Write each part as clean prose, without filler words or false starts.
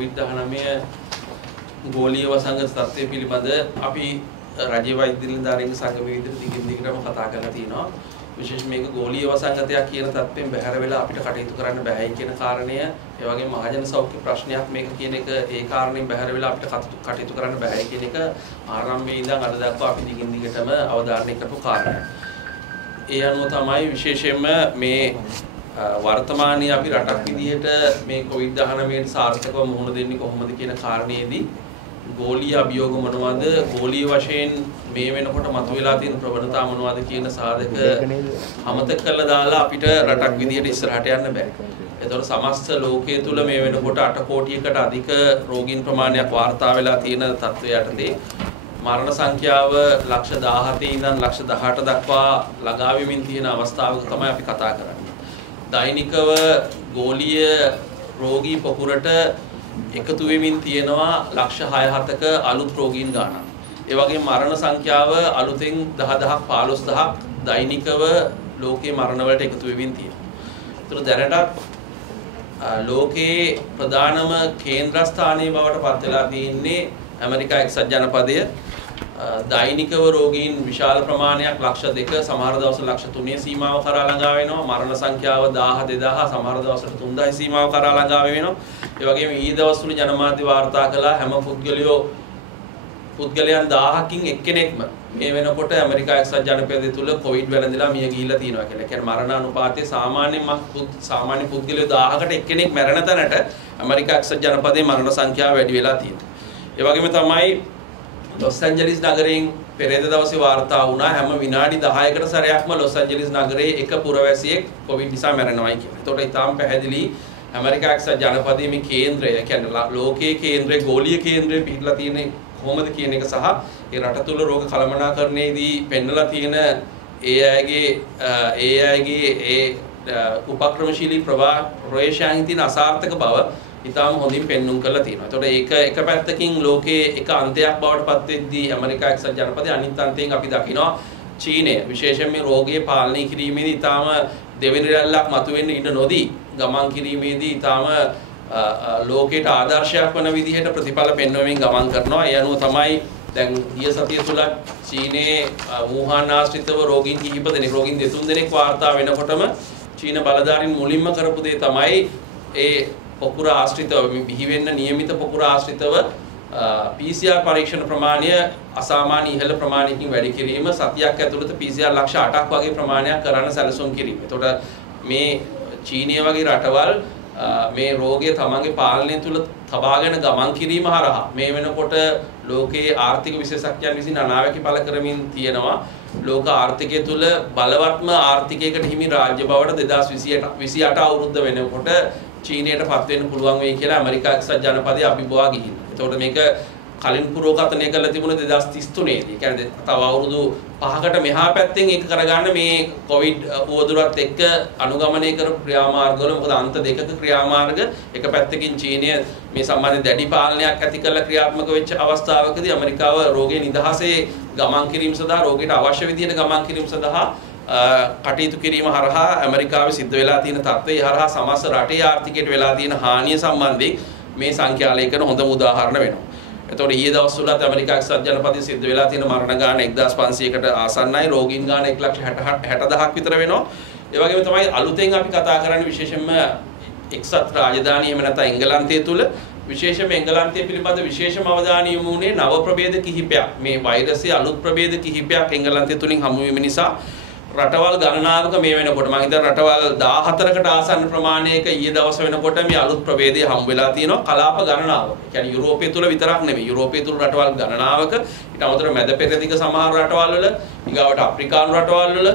COVID-19 ගෝලීය වසංගත තත්ත්වය පිළිබඳ අපි රජයේ වෛද්‍ය නිලධාරීන් සංගමයේ විදිහට දිගින් දිගටම කතා කරලා තිනවා. විශේෂයෙන් මේක ගෝලීය වසංගතයක් කියන තත්ත්වයෙන් බැහැර වෙලා අපිට කටයුතු කරන්න බෑයි කියන කාරණය, ඒ වගේම මහජන සෞඛ්‍ය ප්‍රශ්නයක් මේක කියන එක, ඒ කාරණයෙන් බැහැර වෙලා අපිට කටයුතු කරන්න බෑයි කියන එක ආරම්භයේ ඉඳන් අද දක්වා අපි දිගින් දිගටම අවධාරණය කරපු කාරණයක්. ඒ අනුව තමයි විශේෂයෙන්ම මේ වර්තමානයේ අපි රටක් විදිහට මේ COVID-19ට සාර්ථකව මුහුණ දෙන්නේ කොහොමද කියන කාරණේදී ගෝලීය අභියෝග මොනවද, ගෝලීය වශයෙන් මේ වෙනකොට මතුවලා තියෙන ප්‍රවණතා මොනවද කියන සාධක අමතක කරලා දාලා අපිට රටක් විදිහට ඉස්සරහට යන්න බෑ. ඒතකොට සමස්ත ලෝකයේ තුල මේ වෙනකොට 8 කෝටියකට අධික රෝගීන් ප්‍රමාණයක් වාර්තා වෙලා තියෙන තත්ත්වය යටතේ මරණ සංඛ්‍යාව ලක්ෂ 17 ඉඳන් ලක්ෂ 18 දක්වා ළඟා වෙමින් තියෙන අවස්ථාවක තමයි අපි කතා කරන්නේ. දෛනිකව ගෝලීය රෝගී පොකුරට එකතු වෙමින් තියෙනවා ලක්ෂ 6-7ක අලුත් රෝගීන් ගානක්. ඒ වගේම මරණ සංඛ්‍යාව අලුතෙන් 10000ක් 15000ක් දෛනිකව ලෝකේ මරණ වලට එකතු වෙමින් තියෙනවා. ඒතර දැනටත් ලෝකේ ප්‍රධානම කේන්ද්‍රස්ථානයේ බවට පත් වෙලා තියෙන්නේ ඇමරිකා එක්සත් ජනපදය. දෛනිකව රෝගීන් විශාල ප්‍රමාණයක් ලක්ෂ 2, සමහර දවස් ලක්ෂ 3 සීමාව කරා ළඟා වෙනවා. මරණ සංඛ්‍යාව 1000 2000, සමහර දවස්වල 3000 සීමාව කරා ළඟා වෙනවා. ඒ වගේම ඊ දවස්වල ජනමාධ්‍ය වාර්තා කළා හැම පුද්ගලයන් 1000කින් එක්කෙනෙක්ම මේ වෙනකොට ඇමරිකා එක්සත් ජනපදය තුල කොවිඩ් වැළඳලා මිය ගිහිල්ලා තියෙනවා කියලා. ඒ කියන්නේ මරණ අනුපාතය සාමාන්‍ය පුද්ගලයෝ 1000කට එක්කෙනෙක් මැරෙන තැනට ඇමරිකා එක්සත් ජනපදයේ මරණ සංඛ්‍යාව වැඩි වෙලා තියෙනවා. ඒ වගේම තමයි ලොස් ඇන්ජලිස් නගරයෙන් පෙරේද දවසේ වාර්තා වුණා හැම විනාඩි 10කට සැරයක්ම ලොස් ඇන්ජලිස් නගරයේ එක පුරවැසියෙක් කොවිඩ් නිසා මැරෙනවායි කියලා. ඒතකොට ඊටාම් පැහැදිලි ඇමරිකා එක්සත් ජනපදයේ මේ කේන්ද්‍රය, කියන්නේ ලෝකයේ කේන්ද්‍රය, ගෝලීය කේන්ද්‍රය පිහිටලා තියෙන්නේ කොහොමද කියන එක සහ ඒ රට තුල රෝග කළමනාකරණයේදී පෙන්වලා තියෙන ඒ අයගේ උපක්‍රමශීලී ප්‍රවේශයන් තියෙන අසාර්ථක බව ඉතාම හොඳින් පෙන්눔 කරලා තියෙනවා. ඒතකොට ඒක එක පැත්තකින් ලෝකයේ එක අන්තයක් බවට පත් වෙද්දී ඇමරිකා එක්සත් ජනපදයේ අනිත් අන්තයෙන් අපි දකිනවා චීනය විශේෂයෙන් මේ රෝගය පාලනය කිරීමේදී ඉතාම දෙවෙනි රැල්ලක් මතුවෙන්න ඉඩ නොදී ගමන් කිරීමේදී ඉතාම ලෝකයට ආදර්ශයක් වන විදිහට ප්‍රතිඵල පෙන්වමින් ගමන් කරනවා. ඒ අනුව තමයි දැන් ගිය සතිය තුල චීනයේ වුහාන් ආශ්‍රිතව රෝගීන් කිහිප දෙනෙක්, රෝගීන් 2-3 දෙනෙක් වාර්තා වෙනකොටම චීන බලධාරීන් මුලින්ම කරපු දේ තමයි ඒ පොකුර ආශ්‍රිතව බිහි වෙන්න නියමිත පොකුර ආශ්‍රිතව PCR පරීක්ෂණ ප්‍රමාණය අසාමාන්‍ය ඉහළ ප්‍රමාණයකින් වැඩි කිරීම, සතියක් ඇතුළත PCR ලක්ෂ 8ක් වගේ ප්‍රමාණයක් කරන්න සැලසුම් කිරීම. එතකොට මේ චීනය වගේ රටවල් මේ රෝගය තමන්ගේ පාලනය තුල තබාගෙන ගමන් කිරීම හරහා මේ වෙනකොට ලෝකයේ ආර්ථික විශේෂඥයන් විසින් අනාවැකි පළ කරමින් තියෙනවා. ලෝක ආර්ථිකය තුල බලවත්ම ආර්ථිකයකට හිමි රාජ්‍ය බවට 2028 අවුරුද්ද වෙනකොට චීනයට පත් වෙන්න පුළුවන් වෙයි කියලා ඇමරිකා එක්සත් ජනපදයේ අභිබවා ගිහින්. ඒතකොට මේක කලින් පුරෝගතනය කරලා තිබුණේ 2033 දී. කියන්නේ තව අවුරුදු 5කට මෙහා පැත්තෙන් ඒක කරගන්න මේ කොවිඩ් උවදුරත් එක්ක අනුගමනය කරපු ක්‍රියාමාර්ගවල, මොකද අන්ත දෙකක ක්‍රියාමාර්ග එක පැත්තකින් චීනය මේ සම්බන්ධ දැඩි පාලනයක් ඇති කරලා ක්‍රියාත්මක වෙච්ච අවස්ථාවකදී ඇමරිකාව රෝගයේ නිදහසේ ගමන් කිරීම සඳහා, රෝගීට අවශ්‍ය විදිහට ගමන් කිරීම සඳහා කටයුතු කිරීම හරහා ඇමරිකාවේ සිද්ධ වෙලා තියෙන තත්ත්වය හරහා සමස්ත රටේ ආර්ථිකයට වෙලා තියෙන හානිය සම්බන්ධයෙන් මේ සංඛ්‍යාලයකන හොඳම උදාහරණ වෙනවා. එතකොට ඊයේ දවස්වලත් ඇමරිකා එක්සත් ජනපදයේ සිද්ධ වෙලා තියෙන මරණ ගාන 1500කට ආසන්නයි, රෝගීන් ගාන 1,60,000ක් විතර වෙනවා. ඒ වගේම තමයි අලුතෙන් අපි කතා කරන්නේ විශේෂයෙන්ම එක්සත් රාජධානිය එහෙම නැත්නම් එංගලන්තය තුල විශේෂයෙන්ම එංගලන්තය පිළිබඳ විශේෂම අවධානය යොමු වුණේ නව ප්‍රභේද කිහිපයක්. මේ වෛරසයේ අලුත් ප්‍රභේද කිහිපයක් එංගලන්තය තුලින් හමු වීම නිසා රටවල් ගණනාවක මේ වෙනකොට මම හිතන රටවල් 14කට ආසන්න ප්‍රමාණයක ඊයේ දවස් වෙනකොට මේ අලුත් ප්‍රභේදය හම්බ වෙලා තියෙනවා කලාප ගණනාවක. ඒ කියන්නේ යුරෝපය තුල විතරක් නෙමෙයි, යුරෝපය තුල රටවල් ගණනාවක, ඊට අමතරව මැද පෙරදිග සමහර රටවල් වල, ඊගාවට අප්‍රිකානු රටවල් වල,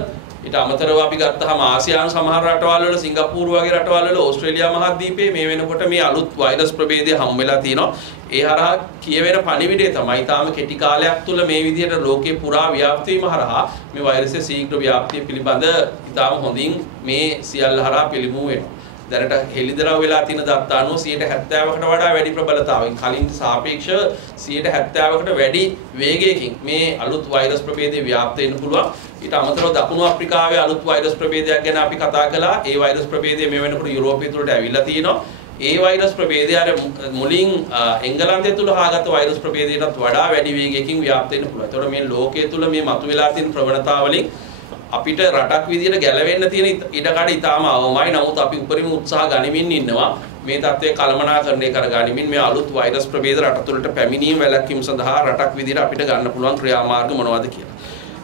ඊට අමතරව අපි ගත්තාම ආසියානු සමහර රටවල් වල, සිංගප්පූරු වගේ රටවල් වල, ඕස්ට්‍රේලියා මහද්වීපයේ මේ වෙනකොට මේ අලුත් වෛරස් ප්‍රභේදය හම්බ වෙලා තියෙනවා. ඒ හරහා කියවෙන පණිවිඩය තමයි තාම කෙටි කාලයක් තුල මේ විදිහට ලෝකේ පුරා ව්‍යාප්ත වීම හරහා මේ වෛරසයේ ශීඝ්‍ර ව්‍යාප්තිය පිළිබඳ ඉතාම හොඳින් මේ සියල්ල හරහා පිළිමු වෙනවා. දැනට හෙළිදරව් වෙලා තියෙන දත්ත අනුව 70%කට වඩා වැඩි ප්‍රබලතාවකින්, කලින් සාපේක්ෂව 70%කට වැඩි වේගයකින් මේ අලුත් වෛරස් ප්‍රභේදය ව්‍යාප්ත වෙන්න පුළුවන්. ඊට අමතරව දකුණු අප්‍රිකාවේ අලුත් වෛරස් ප්‍රභේදයක් ගැන අපි කතා කළා. ඒ වෛරස් ප්‍රභේදය මේ වෙනකොට යුරෝපය තුලට ඇවිල්ලා තියෙනවා. ඒ වෛරස් ප්‍රභේදය අර මුලින් එංගලන්තය තුල හාගත්ත වෛරස් ප්‍රභේදයටත් වඩා වැඩි වේගයකින් ව්‍යාප්ත වෙන්න පුළුවන්. ඒතකොට මේ ලෝකයේ තුල මේ මතුවලා තියෙන ප්‍රවණතාවලින් අපිට රටක් විදියට ගැලවෙන්න තියෙන ඉඩකඩ ඉතාම අවමයි. නමුත් අපි උපරිම උත්සාහ ගනිමින් ඉන්නවා මේ තත්ත්වය කළමනාකරණය කරගනිමින් මේ අලුත් වෛරස් ප්‍රභේද රට තුළට පැමිණීම වැළැක්වීම සඳහා රටක් විදියට අපිට ගන්න පුළුවන් ක්‍රියාමාර්ග මොනවද කියලා.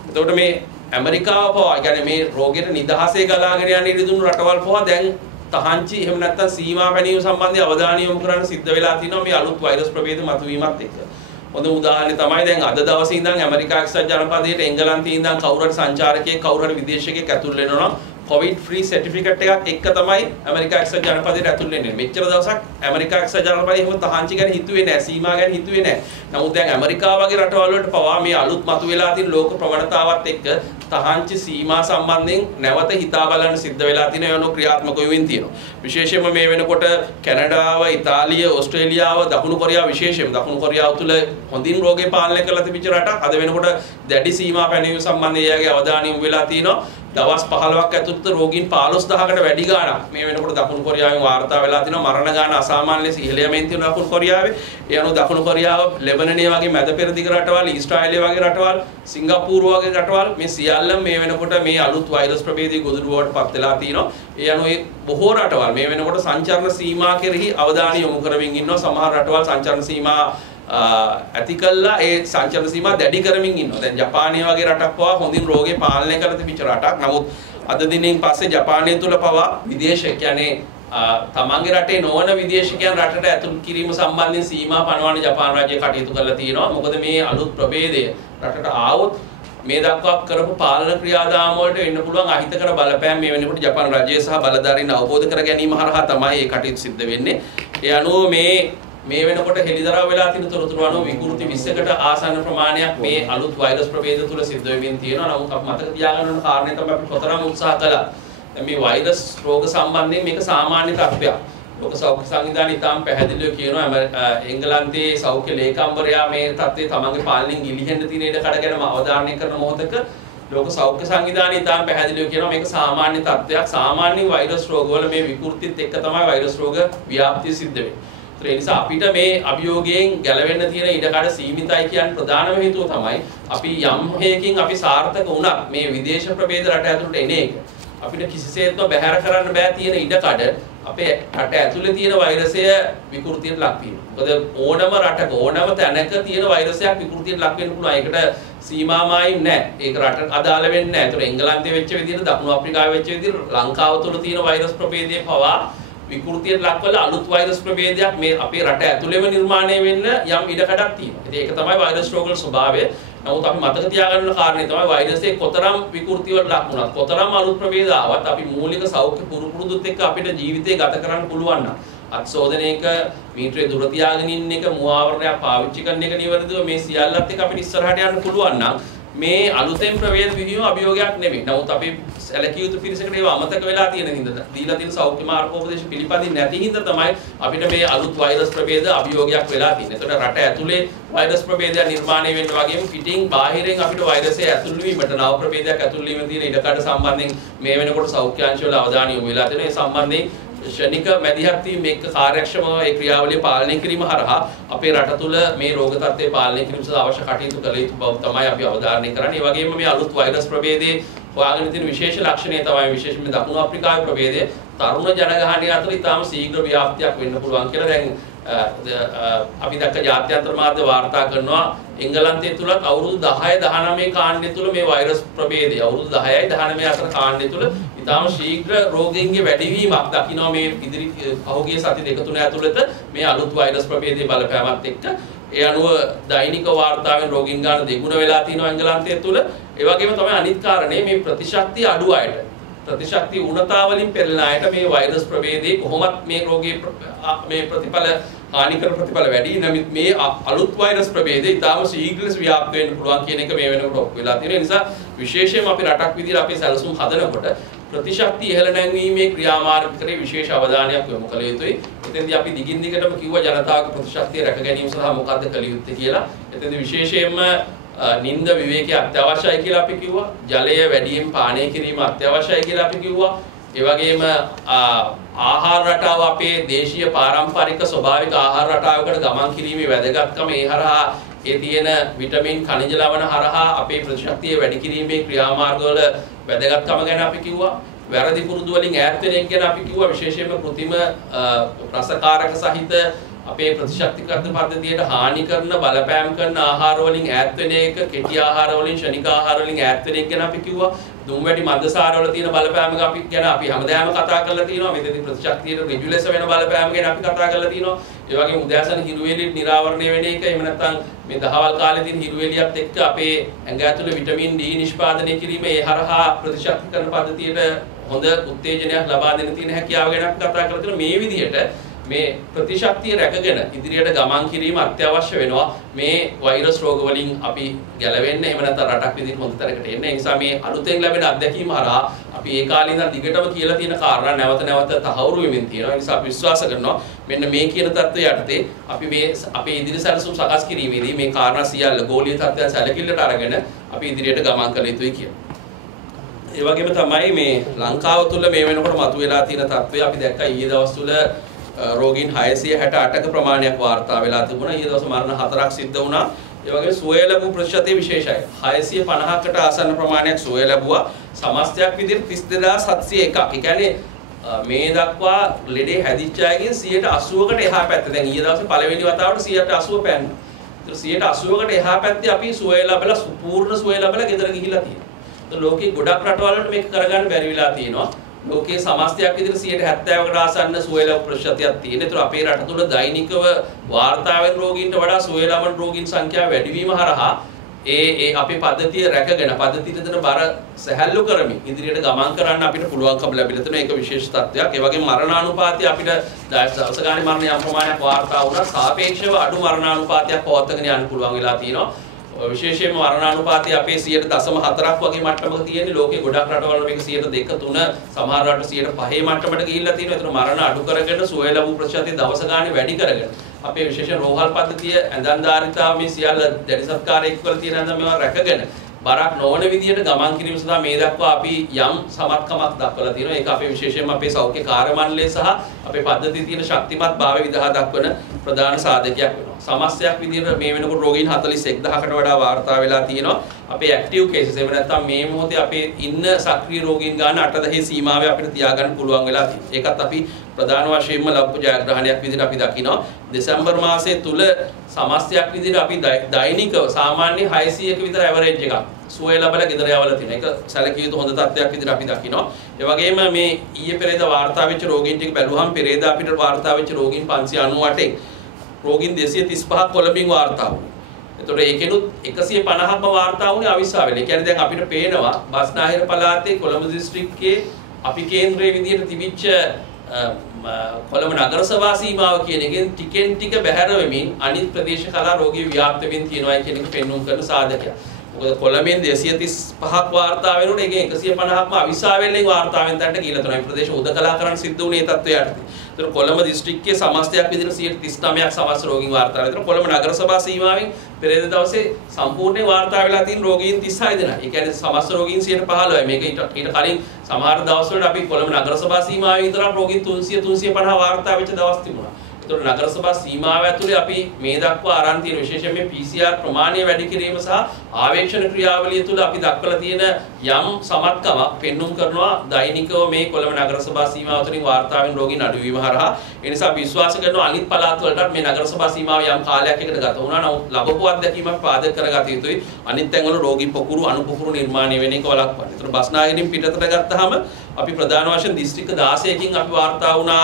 එතකොට මේ ඇමරිකාව පවා يعني මේ රෝගයට නිදහසේ ගලාගෙන යන ඉඩ දුණු රටවල් පවා දැන් තහංචි එහෙම නැත්නම් සීමා පැනීම සම්බන්ධව අවධානය යොමු කරන්න සිද්ධ වෙලා තිනවා මේ අලුත් වෛරස් ප්‍රභේද මතුවීමත් එක්ක. හොඳ උදාහරණය තමයි දැන් අද දවසේ ඉඳන් ඇමරිකා එක්සත් ජනපදයේ එංගලන්තයේ ඉඳන් කවුරු හරි සංචාරකයෙක් කවුරු හරි විදේශිකයෙක් ඇතුල් වෙනවා නම් COVID free certificate එකක් එක්ක තමයි ඇමරිකා එක්සත් ජනපදයට ඇතුල් වෙන්නේ. මෙච්චර දවසක් ඇමරිකා එක්සත් ජනපදයේ එහෙම තහංචි ගැන හිතුවේ නැහැ, සීමා ගැන හිතුවේ නැහැ. නමුත් දැන් ඇමරිකාව වගේ රටවල් වලට පවා මේ අලුත් මතුවලා තියෙන ලෝක ප්‍රවණතාවත් එක්ක තහංචි සීමා සම්බන්ධයෙන් නැවත හිතා බලන්න සිද්ධ වෙලා තියෙන යන ක්‍රියාත්මක වෙමින් තියෙනවා. විශේෂයෙන්ම මේ වෙනකොට කැනඩාව, ඉතාලිය, ඕස්ට්‍රේලියාව, දකුණු කොරියාව විශේෂයෙන් දකුණු කොරියාව තුළ හොඳින් රෝගය පාලනය කරලා තිබිච්ච රටක්. අද වෙනකොට දැඩි සීමා පැනවීම සම්බන්ධයෙන් එයාගේ අවධානය යොමු වෙලා තියෙනවා. දවස් 15ක් ඇතුළත රෝගීන් 15000කට වැඩි ගාණක් මේ වෙනකොට දකුණු කොරියාවෙන් වාර්තා වෙලා තිනවා. මරණ ගාණ අසාමාන්‍ය ලෙස ඉහළ යමින් තියෙන දකුණු කොරියාවේ. ඒ අනුව දකුණු කොරියාව, ලෙබනනය වගේ මැද පෙරදිග රටවල්, ඊශ්‍රායලය වගේ රටවල්, සිංගප්පූරු වගේ රටවල් මේ සියල්ලම මේ වෙනකොට මේ අලුත් වෛරස් ප්‍රභේදයේ ගොදුරු බවට පත් වෙලා තිනවා. ඒ අනුව මේ බොහෝ රටවල් මේ වෙනකොට සංචරණ සීමා කෙරෙහි අවධානය යොමු කරමින් ඉන්නවා. සමහර රටවල් සංචරණ සීමා ඇති කළා ඒ සංචලන සීමා දැඩි කරමින් ඉන්නවා. දැන් ජපානය වගේ රටක් පවා හොඳින් රෝගේ පාලනය කරලා තිබිච්ච රටක්. නමුත් අද දිනෙන් පස්සේ ජපානය තුල පවා විදේශ කියන්නේ තමන්ගේ රටේ නොවන විදේශිකයන් රටට ඇතුල් කිරීම සම්බන්ධයෙන් සීමා පනවන ජපාන රාජ්‍ය කටයුතු කරලා තියෙනවා. මොකද මේ අලුත් ප්‍රභේදය රටට ආවොත් මේ දක්වා කරපු පාලන ක්‍රියාදාම වලට වෙන්න පුළුවන් අහිතකර බලපෑම් මේ වෙනකොට ජපාන රාජ්‍යය සහ බලධාරීන් අවබෝධ කර ගැනීම හරහා තමයි මේ කටයුතු සිද්ධ වෙන්නේ. ඒ අනුව මේ වෙනකොට හෙළිදරව් වෙලා තියෙන තොරතුරු අනුව විකෘති 20කට ආසන්න ප්‍රමාණයක් මේ අලුත් වෛරස් ප්‍රභේද තුල සිද්ධ වෙමින් තියෙනවා. නමුත් අපි මතක තියාගන්න ඕන කාරණේ තමයි අපි කොතරම් උත්සාහ කළා. දැන් මේ වෛරස් රෝග සම්බන්ධයෙන් මේක සාමාන්‍ය තත්ත්වයක්. ලෝක සෞඛ්‍ය සංවිධානය ඉතාම පැහැදිලිව කියනවා එංගලන්තයේ සෞඛ්‍ය ලේකම්වරයා මේ තත්ත්වය තමන්ගේ පාලනයෙන් ගිලිහෙන්න තියෙන ඉඩ කඩ ගැන අවධාරණය කරන මොහොතක ලෝක සෞඛ්‍ය සංවිධානය ඉතාම පැහැදිලිව කියනවා මේක සාමාන්‍ය තත්ත්වයක්. සාමාන්‍ය වෛරස් රෝගවල මේ විකෘතිත් එක්ක තමයි වෛරස් රෝග ව්‍යාප්තිය සිද්ධ වෙන්නේ. ඒ නිසා අපිට මේ අභියෝගයෙන් ගැලවෙන්න තියෙන ඉඩකඩ සීමිතයි කියන ප්‍රධානම හේතුව තමයි අපි යම් හේකින් අපි සාර්ථක වුණත් මේ විදේශ ප්‍රභේද රට ඇතුළට එන එක. අපිට කිසිසේත්ම බැහැර කරන්න බෑ තියෙන ඉඩකඩ අපේ රට ඇතුළේ තියෙන වෛරසය විකෘතියට ලක් වීම. මොකද ඕනම රටක ඕනම තැනක තියෙන වෛරසයක් විකෘතියට ලක් වෙන්න පුළුවන්. ඒකට සීමාමායින් නැහැ. ඒක රටට අදාළ වෙන්නේ නැහැ. ඒතර එංගලන්තයේ වෙච්ච විදිහට, දකුණු අප්‍රිකාවේ වෙච්ච විදිහට ලංකාව තුළ තියෙන වෛරස් ප්‍රභේදයේ පවා විකෘතියට ලක්වල අලුත් වෛරස් ප්‍රභේදයක් මේ අපේ රට ඇතුළේම නිර්මාණය වෙන්න යම් ඉඩකඩක් තියෙනවා. ඉතින් ඒක තමයි වෛරස් රෝගවල ස්වභාවය. නමුත් අපි මතක තියාගන්න කාරණේ තමයි වෛරසයේ කොතරම් විකෘතිවලට ලක් වුණත්, කොතරම් අලුත් ප්‍රභේද ආවත් අපි මූලික සෞඛ්‍ය පුරුදුත් එක්ක අපිට ජීවිතේ ගත කරන්න පුළුවන් නම් අත්සෝදනයක මීටරේ දුර තියාගෙන ඉන්න එක, මුවාවරණයක් පාවිච්චි කරන එක නිවැරදිව මේ සියල්ලත් එක්ක අපිට ඉස්සරහට යන්න පුළුවන් නම් මේ අලුතෙන් ප්‍රවේද විහිම අභියෝගයක් නෙමෙයි. නමුත් අපි සැලකිය යුතු පිරිසකට ඒවා අමතක වෙලා තියෙන හින්දා දීලා තියෙන සෞඛ්‍ය මාර්ගෝපදේශ පිළිපදින්නේ නැති හින්දා තමයි අපිට මේ අලුත් වෛරස් ප්‍රභේද අභියෝගයක් වෙලා තියෙන්නේ. ඒතකොට රට ඇතුලේ වෛරස් ප්‍රභේදයක් නිර්මාණය වෙන්න වගේම පිටින් බාහිරින් අපිට වෛරසය ඇතුල් වීමට නව ප්‍රභේදයක් ඇතුල් වීම තියෙන ඉඩකඩ සම්බන්ධයෙන් මේ වෙනකොට සෞඛ්‍ය අංශ වල අවධානය යොමු වෙලා තියෙනවා. ඒ සම්බන්ධයෙන් ශනික මැදිහත් වීම එක්ක කාර්යක්ෂමව ඒ ක්‍රියාවලිය පාලනය කිරීම හරහා අපේ රට තුළ මේ රෝග තත්ත්වය පාලනය කිරීම සඳහා අවශ්‍ය කටයුතු කළ යුතු බව තමයි අපි අවධාරණය කරන්නේ. ඒ වගේම මේ අලුත් වෛරස් ප්‍රභේදයේ හොයාගෙන තියෙන විශේෂ ලක්ෂණය තමයි විශේෂයෙන්ම දකුණු අප්‍රිකාවේ ප්‍රභේදය තරුණ ජනගහනය අතර ඉතාම ශීඝ්‍ර ව්‍යාප්තියක් වෙන්න පුළුවන් කියලා දැන් අපි දැක්ක ජාත්‍යන්තර මාධ්‍ය වාර්තා කරනවා එංගලන්තයේ තුලත් අවුරුදු 10-19 කාණ්ඩය තුල මේ වෛරස් ප්‍රභේදය අවුරුදු 10-19 අතර කාණ්ඩය තුල ඉතාම ශීඝ්‍ර රෝගීන්ගේ වැඩිවීමක් දකින්න මේ ඉදිරි පහුගිය සති දෙක තුන ඇතුළත මේ අලුත් වෛරස් ප්‍රභේදයේ බලපෑමත් එක්ක ඒ අනුව දෛනික වාර්තාවෙන් රෝගීන් ගාන දෙගුණ වෙලා තියෙනවා එංගලන්තය තුල. ඒ වගේම තමයි අනිත් කාරණේ මේ ප්‍රතිශක්තිය අඩු අයට, ප්‍රතිශක්තිය උණතා වලින් පෙළෙන අයට මේ වෛරස් ප්‍රභේදයේ කොහොමත් මේ රෝගී මේ ප්‍රතිඵල හානිකර ප්‍රතිඵල වැඩි. නමුත් මේ අලුත් වෛරස් ප්‍රභේදය ඉතාම ශීඝ්‍ර ව්‍යාප්ත වෙන්න පුළුවන් කියන එක මේ වෙනකොට ඔප් වෙලා තියෙනවා. ඒ නිසා විශේෂයෙන්ම අපි රටක් විදිහට අපේ සැලසුම් හදනකොට ප්‍රතිශක්තිය ඉහළ නැංවීමේ ක්‍රියාමාර්ග කරේ විශේෂ අවධානයක් යොමු කළ යුතුයි. එතෙන්දී අපි දිගින් දිගටම කිව්වා ජනතාවගේ ප්‍රතිශක්තිය රැක ගැනීම සඳහා මොකද්ද කළ යුත්තේ කියලා. එතෙන්දී විශේෂයෙන්ම නිින්ද විවේකී අත්‍යවශ්‍යයි කියලා අපි කිව්වා. ජලය වැඩියෙන් පානය කිරීම අත්‍යවශ්‍යයි කියලා අපි කිව්වා. ඒ වගේම ආහාර රටාව අපේ දේශීය පාරම්පරික ස්වභාවික ආහාර රටාවකට ගමන් කිරීමේ වැදගත්කම ඒ හරහා ඒ තියෙන විටමින් khනිජ ලවණ හරහා අපේ ප්‍රතිශක්තිය වැඩි කිරීමේ ක්‍රියාමාර්ගවල වැදගත්කම ගැන අපි කිව්වා. වැරදි පුරුදු වලින් ඈත් වෙන එක ගැන අපි කිව්වා. විශේෂයෙන්ම કૃතිම රසකාරක සහිත අපේ ප්‍රතිශක්තිකරණ පද්ධතියට හානි කරන බලපෑම් කරන ආහාර වලින් ඈත් වෙන එක, කෙටි ආහාර වලින්, ශනික ආහාර වලින් ඈත් වෙන එක ගැන අපි කිව්වා. දුම් වැඩි මන්දසාර වල තියෙන බලපෑම ගැන අපි හැමදාම කතා කරලා තියෙනවා. මෙතනදී ප්‍රතිශක්තියට ඍජු ලෙස වෙන බලපෑම ගැන අපි කතා කරලා තියෙනවා. ඒ වගේම උදෑසන හිරු එළිය නිරාවරණය වෙන එක, එහෙම නැත්නම් මේ දහවල් කාලේ තියෙන හිරු එළියත් එක්ක අපේ ඇඟ ඇතුලේ විටමින් D නිෂ්පාදනය කිරීම ඒ හරහා ප්‍රතිශක්තිකරණ පද්ධතියට හොඳ උත්තේජනයක් ලබා දෙන්න තියෙන හැකියාව ගැන අපි කතා කරලා තියෙනවා. මේ විදිහට මේ ප්‍රතිශක්තිය රැකගෙන ඉදිරියට ගමන් කිරීම අත්‍යවශ්‍ය වෙනවා. මේ වෛරස් රෝග වලින් අපි ගැලවෙන්න, එහෙම නැත්නම් රටක් විදිහට හොඳ තැනකට එන්න. ඒ නිසා මේ අලුතෙන් ලැබෙන අත්දැකීම හරහා අපි ඒ කාලේ ඉඳන් දිගටම කියලා තියෙන කාරණා නැවත නැවත තහවුරු වෙමින් තියෙනවා. ඒ නිසා අපි විශ්වාස කරනවා මෙන්න මේ කියන தত্ত্বය යටතේ අපි මේ අපේ ඉදිරි සැලසුම් සකස් කිරීමේදී මේ කාරණා සියල්ල ගෝලීය තත්ත්වයන් සැලකිල්ලට අරගෙන අපි ඉදිරියට ගමන් කළ යුතුයි කියලා. ඒ වගේම තමයි මේ ලංකාව තුළ මේ වෙනකොට මතුවලා තියෙන තත්ත්වය අපි දැක්කා ඊයේ දවස් තුළ රෝගීන් 668ක ප්‍රමාණයක් වාර්තා වෙලා තිබුණා. ඊයේ දවස් මරණ 4ක් සිද්ධ වුණා. ඒ වගේම සුවය ලැබුණු ප්‍රතිශතය විශේෂයි. 650කට ආසන්න ප්‍රමාණයක් සුවය ලැබුවා. සමස්තයක් විදිහට 32701ක්. ඒ කියන්නේ මේ දක්වා ලෙඩේ හැදිච්ච අයගෙන් 80%කට එහා පැත්ත. දැන් ඊයේ දවසේ පළවෙනි වතාවට 80% පැන්නා. ඒතර 80%කට එහා පැත්තේ අපි සුවය ලැබලා පූර්ණ සුවය ලැබලා ගෙදර ගිහිලා තියෙනවා. ඒතර ලෝකේ ගොඩක් රටවල් වලට මේක කරගන්න බැරි වෙලා තියෙනවා. ලෝකයේ සමස්තයක් විදිහට 70%කට ආසන්න සුවය ලැබු ප්‍රතිශතයක් තියෙන. ඒතර අපේ රට තුළ දෛනිකව වාර්තා වෙන රෝගීන්ට වඩා සුවය ලබන රෝගීන් සංඛ්‍යාව වැඩි වීම හරහා ඒ අපේ පද්ධතිය රැකගෙන පද්ධතියට දෙන බර සැහැල්ලු කරමින් ඉදිරියට ගමන් කරන්න අපිට පුළුවන්කම ලැබිලා තියෙන එක විශේෂ තත්ත්වයක්. ඒ වගේම මරණානුපාතය අපිට දවස ගානේ මරණ යම් ප්‍රමාණයක් වාර්තා වුණා. සාපේක්ෂව අඩු මරණානුපාතයක් පවත්වාගෙන යන්න පුළුවන් වෙලා තියෙනවා. විශේෂයෙන්ම මරණානුපාතය අපේ 0.4ක් වගේ මට්ටමක තියෙන්නේ. ලෝකේ ගොඩක් රටවල මේක 2.3 සමහර රට 5 මට්ටමට ගිහිල්ලා තියෙනවා. ඒතර මරණ අඩු කරගෙන සුවය ලැබු ප්‍රතිශතය දවස ගානේ වැඩි කරගෙන අපේ විශේෂ රෝහල් පද්ධතිය ඇඳන් ධාරිතාව මේ සියල්ල දැඩි සත්කාරයක් කළ තියෙන අන්ද මේවා රැකගෙන බරක් නොවන විදියට ගමන් කිරීම සඳහා මේ දක්වා අපි යම් සමත්කමක් දක්වලා තියෙනවා. ඒක අපේ විශේෂයෙන්ම අපේ සෞඛ්‍ය කාර්ය මණ්ඩලය සහ අපේ පද්ධතියේ තියෙන ශක්තිමත් භාවය විදහා දක්වන ප්‍රධාන සාධකයක් වෙනවා. සමස්තයක් විදියට මේ වෙනකොට රෝගීන් 41000කට වඩා වාර්තා වෙලා තියෙනවා. අපේ ඇක්ටිව් කේසස් එහෙම නැත්නම් මේ මොහොතේ අපේ ඉන්න සක්‍රීය රෝගීන් ගාන 8-10 සීමාවේ අපිට තියාගන්න පුළුවන් වෙලා තියෙනවා. ඒකත් අපි ප්‍රධාන වශයෙන්ම ලබපු ජයග්‍රහණයක් විදිහට අපි දකිනවා. දෙසැම්බර් මාසයේ තුල සමස්තයක් විදිහට අපි දෛනිකව සාමාන්‍ය 600ක විතර ඇවරේජ් එකක් සුවය ලැබලා ගෙදර යවලා තියෙනවා. ඒක සැලකිය යුතු හොඳ තත්ත්වයක් විදිහට අපි දකිනවා. ඒ වගේම මේ ඊයේ පෙරේද වාර්තා වෙච්ච රෝගීන් ටික බැලුවහම පෙරේද අපිට වාර්තා වෙච්ච රෝගීන් 598න් රෝගීන් 235ක් කොළඹින් වාර්තා වුණා. එතකොට ඒකෙනුත් 150ක්ම වාර්තා වුණේ අවිස්සාවෙල. ඒ කියන්නේ දැන් අපිට පේනවා බස්නාහිර පළාතේ කොළඹ දිස්ත්‍රික්කයේ අපි කේන්ද්‍රයේ විදිහට තිබිච්ච කොළඹ නගර සභා සීමාව කියන එකෙන් ටිකෙන් ටික බැහැර වෙමින් අනිත් ප්‍රදේශ කලා රෝගී ව්‍යාප්ත වෙමින් තියෙනවා කියන එක පෙන්වුම් කරන සාධකයක්. මොකද කොළඹෙන් 235ක් වාර්තා වෙනකොට ඒකෙන් 150ක්ම අවිස්සාවෙල්ලෙන් වාර්තා වෙන තැනට ගිහිලා තියෙනවා. මේ ප්‍රදේශ උදකලා කරන්න සිද්ධ වුණේ තත්ත්වයට යටතේ. ඒතර කොළඹ දිස්ත්‍රික්කයේ සමස්තයක් විදිහට 39ක් සමස්ත රෝගීන් වාර්තා වෙනවා. කොළඹ නගර සභා සීමාවෙන් පෙරේද දවසේ සම්පූර්ණයෙන් වාර්තා වෙලා තියෙන රෝගීන් 36 දෙනා. ඒ කියන්නේ සමස්ත රෝගීන් 115යි. මේක ඊට කලින් සමහර දවස්වල අපි කොළඹ නගර සභා සීමාවේ විතර රෝගීන් 300-350 වාර්තා වෙච්ච දවස් තිබුණා. ඒතර නගර සභා සීමාව ඇතුලේ අපි මේ දක්වා ආරම්භ තියෙන විශේෂයෙන් මේ PCR ප්‍රමාණය වැඩි කිරීම සහ ආවේක්ෂණ ක්‍රියාවලිය තුළ අපි දක්වලා තියෙන යම් සමත්කමක් පෙන්눔 කරනවා දෛනිකව මේ කොළඹ නගර සභා සීමාව තුළින් වාර්තා වෙන රෝගීන් අඩුවීම හරහා. ඒ නිසා අපි විශ්වාස කරනවා අනිත් පළාත් වලටත් මේ නගර සභා සීමාව යම් කාලයක් එකට ගත වුණා. නමුත් ලැබපු අත්දැකීමක් පාදක කරගත යුතුයි. අනිත් තැන්වල රෝගී පොකුරු අනුපොකුරු නිර්මාණය වෙන එක වළක්වන්න. ඒතර බස්නාහිරින් පිටතට ගත්තාම අපි ප්‍රධාන වශයෙන් දිස්ත්‍රික්ක 16කින් අපි වාර්තා වුණා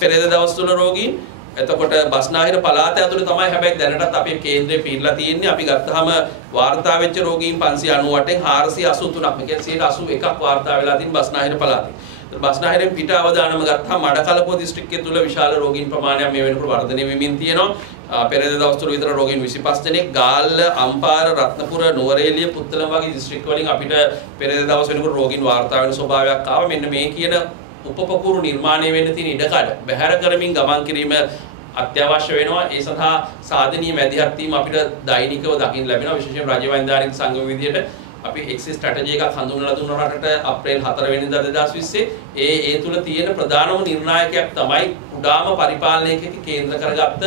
පෙරේද දවස්වල රෝගීන්. එතකොට බස්නාහිර පළාත ඇතුලේ තමයි හැබැයි දැනටත් අපේ කේන්ද්‍රේ පිරලා තියෙන්නේ. අපි ගත්තාම වාර්තා වෙච්ච රෝගීන් 598න් 483ක්. මේ කියන්නේ 81ක් වාර්තා වෙලා තියෙන බස්නාහිර පළාතේ. බස්නාහිරෙන් පිට අවදානම ගත්තාම මඩකලපුව දිස්ත්‍රික්කයේ තුල විශාල රෝගීන් ප්‍රමාණයක් මේ වෙනකොට වර්ධනය වෙමින් තියෙනවා. පෙරේද දවස් තුල විතර රෝගීන් 25 දෙනෙක් ගාල්ල, අම්පාර, රත්නපුර, නුවරඑළිය, පුත්තලම වගේ දිස්ත්‍රික්ක වලින් අපිට පෙරේද දවස් වෙනකොට රෝගීන් වාර්තා වෙන ස්වභාවයක් ආවා. මෙන්න මේ කියන උපපොකුරු නිර්මාණය වෙන්න තියෙන ඉඩකඩ බැහැර කරමින් ගමන් කිරීම අත්‍යවශ්‍ය වෙනවා. ඒ සඳහා සාධනීය මැදිහත් වීම අපිට දෛනිකව දකින්න ලැබෙනවා. විශේෂයෙන් රජ වෛද්‍යාරික සංගම විදියට අපි එක්සිට් ස්ට්‍රැටජි එකක් හඳුන්වලා දුන්න රටට අප්‍රේල් 4 වෙනිදා 2020 ඒ තුල තියෙන ප්‍රධානම නිර්ණායකයක් තමයි කුඩාම පරිපාලනයක කේන්ද්‍ර කරගත්ත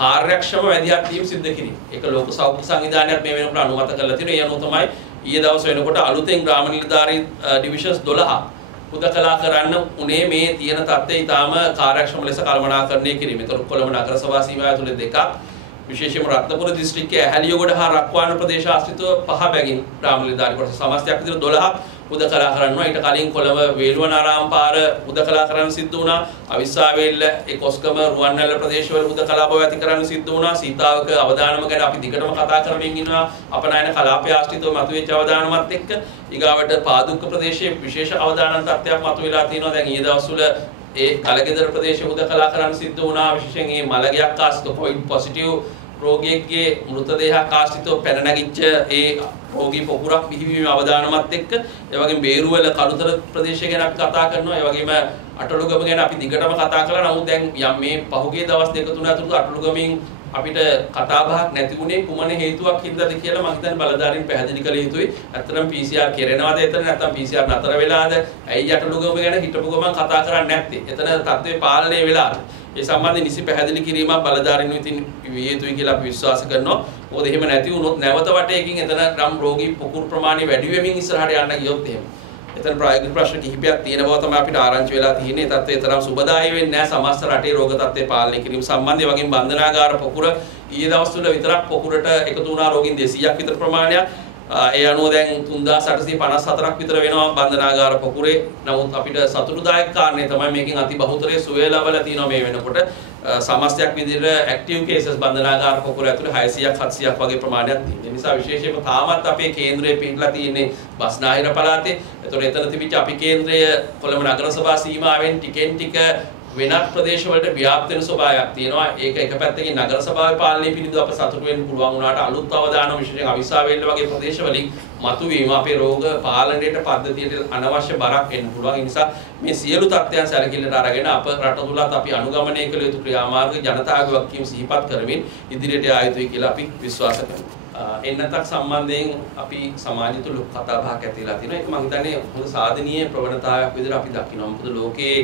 කාර්යක්ෂම වැඩිහිටියන් වීම සිද්ධ කිරීම. ඒක ලෝක සෞඛ්‍ය සංවිධානයත් මේ වෙනකොට අනුමත කරලා තියෙනවා. ඒ අනුව තමයි ඊයේ දවස් වෙනකොට අලුතෙන් ග්‍රාම නිලධාරී ඩිවිෂන්ස් 12 උදකලා කරන්න උනේ මේ තියෙන තත්ත්වය ඊටාම කාර්යක්ෂම ලෙස කළමනාකරණය කිරීම. ඒතර කොළඹ නගර සභා සීමාව තුළ දෙකක් විශේෂයෙන්ම රත්නපුර දිස්ත්‍රික්කයේ ඇහැලියගොඩ හා රක්වාන ප්‍රදේශ ආශ්‍රිතව 5 බැගින් ග්‍රාම නිලධාරී කොටස සමස්තයක් විදිහට 12ක් උදකලා කරනවා. ඊට කලින් කොළඹ වේළුවනාරාම පාර උදකලා කරන්න සිද්ධ වුණා. අවිස්සාවේල්ල ඒ කොස්ගම රුවන්වැල්ල ප්‍රදේශවල උදකලා බව ඇති කරන්න සිද්ධ වුණා. සීතාවක අවදානම ගැන අපි දිගටම කතා කරමින් ඉන්නවා. අපනයන කලාපය ආශ්‍රිතව මතුවෙච්ච අවදානමත් එක්ක ඊගාවට පාදුක්ක ප්‍රදේශයේ විශේෂ අවදානන් තත්ත්වයක් මතුවලා තියෙනවා. දැන් ඊයේ දවස්වල ඒ කලගෙදර ප්‍රදේශයේ උදකලා කරන්න සිද්ධ වුණා. විශේෂයෙන් මේ මලගයක් ආශ්‍රිත කොවිඩ් පොසිටිව් රෝගියෙක්ගේ මෘතදේහයක් ආශ්‍රිතව පැන නැගිච්ච ඒ රෝගී පොකුරක් බිහිවීම අවදානමත් එක්ක ඒ වගේම බේරුවල කළුතර ප්‍රදේශය ගැන අපි කතා කරනවා. ඒ වගේම අටලුගම ගැන අපි දිගටම කතා කළා. නමුත් දැන් යම් මේ පහුගිය දවස් දෙක තුන ඇතුළත අටලුගමින් අපිට කතා බහක් නැති වුණේ කුමන හේතුවක් හින්දාද කියලා මම හිතන්නේ බලධාරීන් පැහැදිලි කළ යුතුයි. ඇත්තටම PCR කෙරෙනවද එතන නැත්නම් PCR නතර වෙලාද? ඇයි අටලුගම ගැන හිටපු ගමන් කතා කරන්නේ නැත්තේ? එතන තත්ත්වේ පාලනය වෙලාද? ඒ සම්බන්ධයෙන් නිසි පැහැදිලි කිරීමක් බලධාරීන් විසින් විය යුතුයි කියලා අපි විශ්වාස කරනවා. මොකද එහෙම නැති වුණොත් නැවත වටයකින් එතන නම් රෝගී පොකුරු ප්‍රමාණය වැඩි වෙමින් ඉස්සරහට යන්න ගියොත් එහෙම. එතන ප්‍රායෝගික ප්‍රශ්න කිහිපයක් තියෙන බව තමයි අපිට ආරංචි වෙලා තියෙන්නේ. ඒ තත්ත්වය තරම් සුබදායී වෙන්නේ නැහැ සමස්ත රටේ රෝග තත්ත්වය පාලනය කිරීම සම්බන්ධයෙන්. වගේම බන්ධනාගාර පොකුර ඊයේ දවස්වල විතරක් පොකුරට එකතු වුණා රෝගීන් 200ක් විතර ප්‍රමාණයක්. ඒ අනුව දැන් 3854ක් විතර වෙනවා බන්ධනාගාර පොකුරේ. නමුත් අපිට සතුටුදායක කාරණේ තමයි මේකෙන් අති බහුතරය සුවය ලබලා තියෙනවා මේ වෙනකොට. සමස්තයක් විදිහට ඇක්ටිව් කේසස් බන්ධනාගාර පොකුර ඇතුලේ 600ක් 700ක් වගේ ප්‍රමාණයක් තියෙනවා. ඒ නිසා විශේෂයෙන්ම තාමත් අපේ කේන්ද්‍රය පිහිටලා තියෙන්නේ බස්නාහිර පළාතේ. ඒතකොට එතන තිබිච්ච අපි කේන්ද්‍රය කොළඹ නගර සභා සීමාවෙන් ටිකෙන් ටික වෙනත් ප්‍රදේශවලට ව්‍යාප්ත වෙන ස්වභාවයක් තියෙනවා. ඒක එක පැත්තකින් නගර සභාවේ පාලනය පිළිබඳව අප සතුටු වෙන්න පුළුවන් වුණාට අලුත් අවදානම් විශේෂයෙන් අවිස්සාවේල්ල වගේ ප්‍රදේශවලින් මතුවීම අපේ රෝග පාලනයට පද්ධතියට අනවශ්‍ය බරක් එන්න පුළුවන්. ඒ නිසා මේ සියලු තත්ත්වයන් සැලකිල්ලට අරගෙන අප රට තුලත් අපි අනුගමනය කළ යුතු ක්‍රියාමාර්ග ජනතාවගේ වගකීම් සිහිපත් කරමින් ඉදිරියට යා යුතුයි කියලා අපි විශ්වාස කරනවා. එන්නතක් සම්බන්ධයෙන් අපි සමාජය තුළ කතා බහක් ඇතිලා තියෙනවා. ඒක මම හිතන්නේ හොඳ සාධනීය ප්‍රවණතාවයක් විදිහට අපි දකිනවා. මොකද ලෝකයේ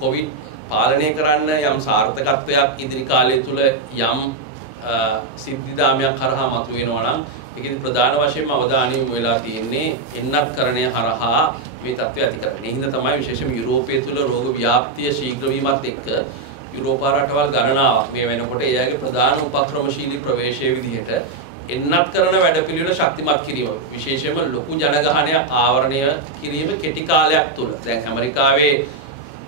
කොවිඩ් පාලනය කරන්න යම් සාර්ථකත්වයක් ඉදිරි කාලය තුල යම් සිද්ධිදාමයක් කරහා මතුවෙනවා නම් ඒකෙදි ප්‍රධාන වශයෙන්ම අවධානය යොමු වෙලා තියෙන්නේ එන්නත්කරණය හරහා මේ තත්ත්වය ඇති කරගන්න. ඒ හින්දා තමයි විශේෂයෙන්ම යුරෝපය තුල රෝග ව්‍යාප්තිය ශීඝ්‍ර වීමත් එක්ක යුරෝපා රටවල් ගණනාවක් මේ වෙනකොට එයාගේ ප්‍රධාන උපක්‍රමශීලී ප්‍රවේශයේ විදිහට එන්නත්කරණ වැඩපිළිවෙල ශක්තිමත් කිරීම විශේෂයෙන්ම ලොකු ජනගහනයක් ආවරණය කිරීම කෙටි කාලයක් තුල. දැන් ඇමරිකාවේ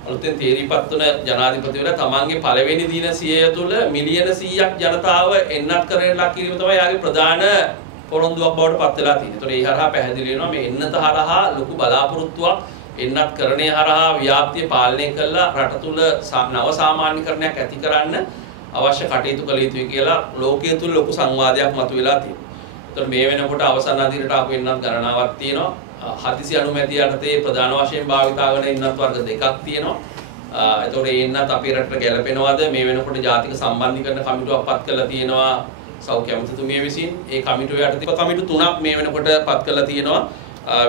අලුතෙන් තේරීපත් වන ජනාධිපතිවරයා තමන්ගේ පළවෙනි දින 100 තුල මිලියන 100ක් ජනතාව එන්නත්කරණයට ලක් කිරීම තමයි යාගේ ප්‍රධාන පොරොන්දුවක් බවට පත් වෙලා තියෙන්නේ. ඒතකොට ඒ හරහා පැහැදිලි වෙනවා මේ එන්නත හරහා ලොකු බලාපොරොත්තුවක් එන්නත්කරණය හරහා ව්‍යාප්තිය පාලනය කළා රට තුල නව සාමාන්‍යකරණයක් ඇති කරන්න අවශ්‍ය කටයුතු කළ යුතුයි කියලා ලෝකයේ තුල ලොකු සංවාදයක් මතුවලා තියෙනවා. ඒතකොට මේ වෙනකොට අවසන් අදිරට ආපු එන්නත් ගණනාවක් තියෙනවා. හදිසි අනුමැතිය යටතේ ප්‍රධාන වශයෙන් භාවිතා කරන එන්නත් වර්ග දෙකක් තියෙනවා. ඒතකොට ඒ එන්නත් අපේ රටට ගැලපෙනවද මේ වෙනකොට ජාතික සම්බන්ධීකරණ කමිටුවක් පත් කරලා තියෙනවා සෞඛ්‍ය අමාත්‍යතුමිය විසින්. ඒ කමිටුව යටතේ කමිටු 3ක් මේ වෙනකොට පත් කරලා තියෙනවා.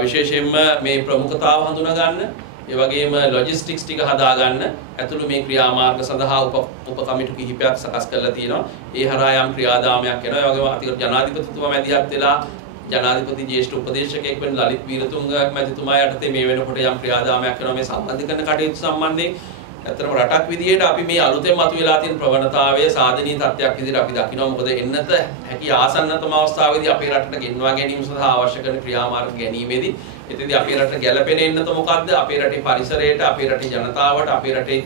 විශේෂයෙන්ම මේ ප්‍රමුඛතාව හඳුනා ගන්න, ඒ වගේම ලොජිස්ටික්ස් ටික හදා ගන්න ඇතුළු මේ ක්‍රියාමාර්ග සඳහා උප කමිටු කිහිපයක් සකස් කරලා තියෙනවා. ඒ හරහා යම් ක්‍රියාදාමයක් වෙනවා. ඒ වගේම අතිගත ජනාධිපතිතුමා මැදිහත් වෙලා ජනාධිපති ජ්‍යෙෂ්ඨ උපදේශකයෙක් වෙන ලලිත් වීරතුංග මැතිතුමා යටතේ මේ වෙනකොට යම් ක්‍රියාදාමයක් කරනවා මේ සම්බන්ධීකරණ කටයුතු සම්බන්ධයෙන්. ඇත්තටම රටක් විදිහට අපි මේ අලුතෙන් මතුවලා තියෙන ප්‍රවණතාවයේ සාධනීය තත්ත්වයක් විදිහට අපි දකිනවා. මොකද එන්නත හැකි ආසන්නතම අවස්ථාවේදී අපේ රටට ගෙන්වා ගැනීම සඳහා අවශ්‍ය කරන ක්‍රියාමාර්ග ගැනීමේදී එතෙන්දී අපේ රටට ගැළපෙන එන්නත මොකද්ද? අපේ රටේ පරිසරයට, අපේ රටේ ජනතාවට, අපේ රටේ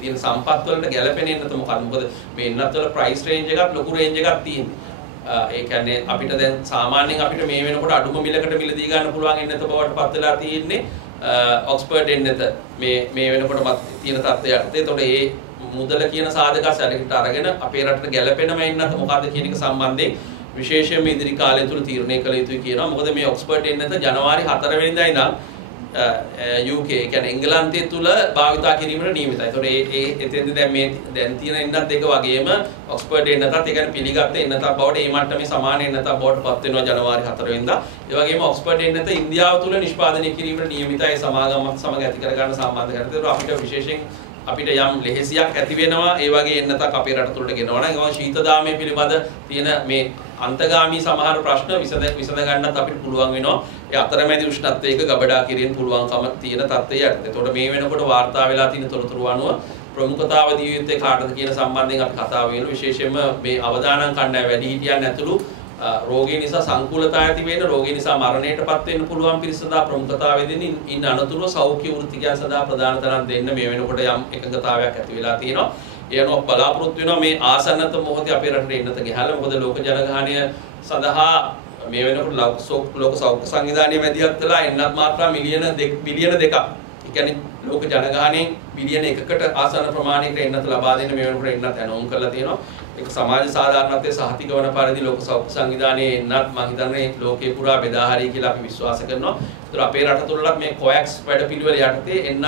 තියෙන සම්පත් වලට ගැළපෙන එන්නත මොකද්ද? මොකද මේ එන්නත් වල ප්‍රයිස් රේන්ජ් එකක් ලොකු රේන්ජ් එකක් තියෙනවා. ඒ කියන්නේ අපිට දැන් සාමාන්‍යයෙන් අපිට මේ වෙනකොට අඩුම මිලකට මිලදී ගන්න පුළුවන් එන්නත බවට පත් වෙලා තියෙන්නේ ඔක්ස්ෆර්ඩ් එන්නත මේ වෙනකොට තියෙන තත්ත්වය යටතේ. ඒතකොට මේ මුදල කියන සාධක සැලකිලිට අරගෙන අපේ රටට ගැළපෙනම එන්නත මොකද්ද කියන එක සම්බන්ධයෙන් විශේෂයෙන්ම ඉදිරි කාලය තුල තීරණය කළ යුතුයි කියනවා. මොකද මේ ඔක්ස්ෆර්ඩ් එන්නත ජනවාරි 4 වෙනිදා ඉඳන් UK කියන්නේ එංගලන්තය තුල භාවිතා කිරීමට නියමිතයි. ඒතකොට එතෙන්ද දැන් තියෙන එන්නත් දෙක වගේම ඔක්ස්ෆර්ඩ් එන්නතත් ඒ කියන්නේ පිළිගත්ත එන්නතක් බවට මේ මට්ටමේ සමාන එන්නතක් බවට පත් වෙනවා ජනවාරි 4 වෙනිදා. ඒ වගේම ඔක්ස්ෆර්ඩ් එන්නත ඉන්දියාව තුල නිෂ්පාදනය කිරීමට නියමිතයි සමාගමත් සමග ඇති කර ගන්න සම්බන්ධ කරගෙන. ඒතකොට අපිට විශේෂයෙන් අපිට යම් ලෙහෙසියක් ඇති වෙනවා ඒ වගේ එන්නතක් අපේ රට තුළට ගෙනවන. ඒකම ශීතදාමයේ පිළිබඳ තියෙන මේ අන්තගාමී සමහර ප්‍රශ්න විසඳ ගන්නත් අපිට පුළුවන් වෙනවා. ඒ අතරමැදි උෂ්ණත්වයක ගබඩා කිරීම පුළුවන්කම තියෙන තත්ත්වය යටතේ. ඒතකොට මේ වෙනකොට වාර්තා වෙලා තියෙන තොරතුරු අනුව ප්‍රමුඛතාව දිය යුත්තේ කාටද කියන සම්බන්ධයෙන් අපි කතා වෙනවා. විශේෂයෙන්ම මේ අවදානම් කණ්ඩායම වැඩිහිටියන් ඇතුළු රෝගී නිසා සංකූලතා ඇති වෙන රෝගී නිසා මරණයටපත් වෙන්න පුළුවන් පිරිස සඳහා ප්‍රමුඛතාවය දෙමින් ඉන්න අනතුරුව සෞඛ්‍ය වෘත්තිකයන් සඳහා ප්‍රධාන තැනක් දෙන්න මේ වෙනකොට යම් එකඟතාවයක් ඇති වෙලා තියෙනවා. ඒ අනුව බලාපොරොත්තු වෙනවා මේ ආසන්නත මොහොතේ අපේ රටේ එන්නත ගහලා. මොකද ලෝක ජනගහනය සඳහා මේ වෙනකොට ලෝක සෞඛ්‍ය සංවිධානයේ මැදිහත් වෙලා එන්නත් මාත්‍රා බිලියන 2ක්. ඒ කියන්නේ ලෝක ජනගහනයෙන් බිලියන 1කට ආසන්න ප්‍රමාණයකට එන්නත ලබා දෙන්න මේ වෙනකොට එන්නත් ඇනෝම් කරලා තියෙනවා. ඒක සමාජ සාධාරණත්වයේ සහතික වන පරිදි ලෝක සෞඛ්‍ය සංවිධානයේ එන්නත් මම හිතන්නේ ලෝකේ පුරා බෙදා හරියි කියලා අපි විශ්වාස කරනවා. ඒතර අපේ රට තුළත් මේ කොයැක්ස් වැඩපිළිවෙල යටතේ එන්නත්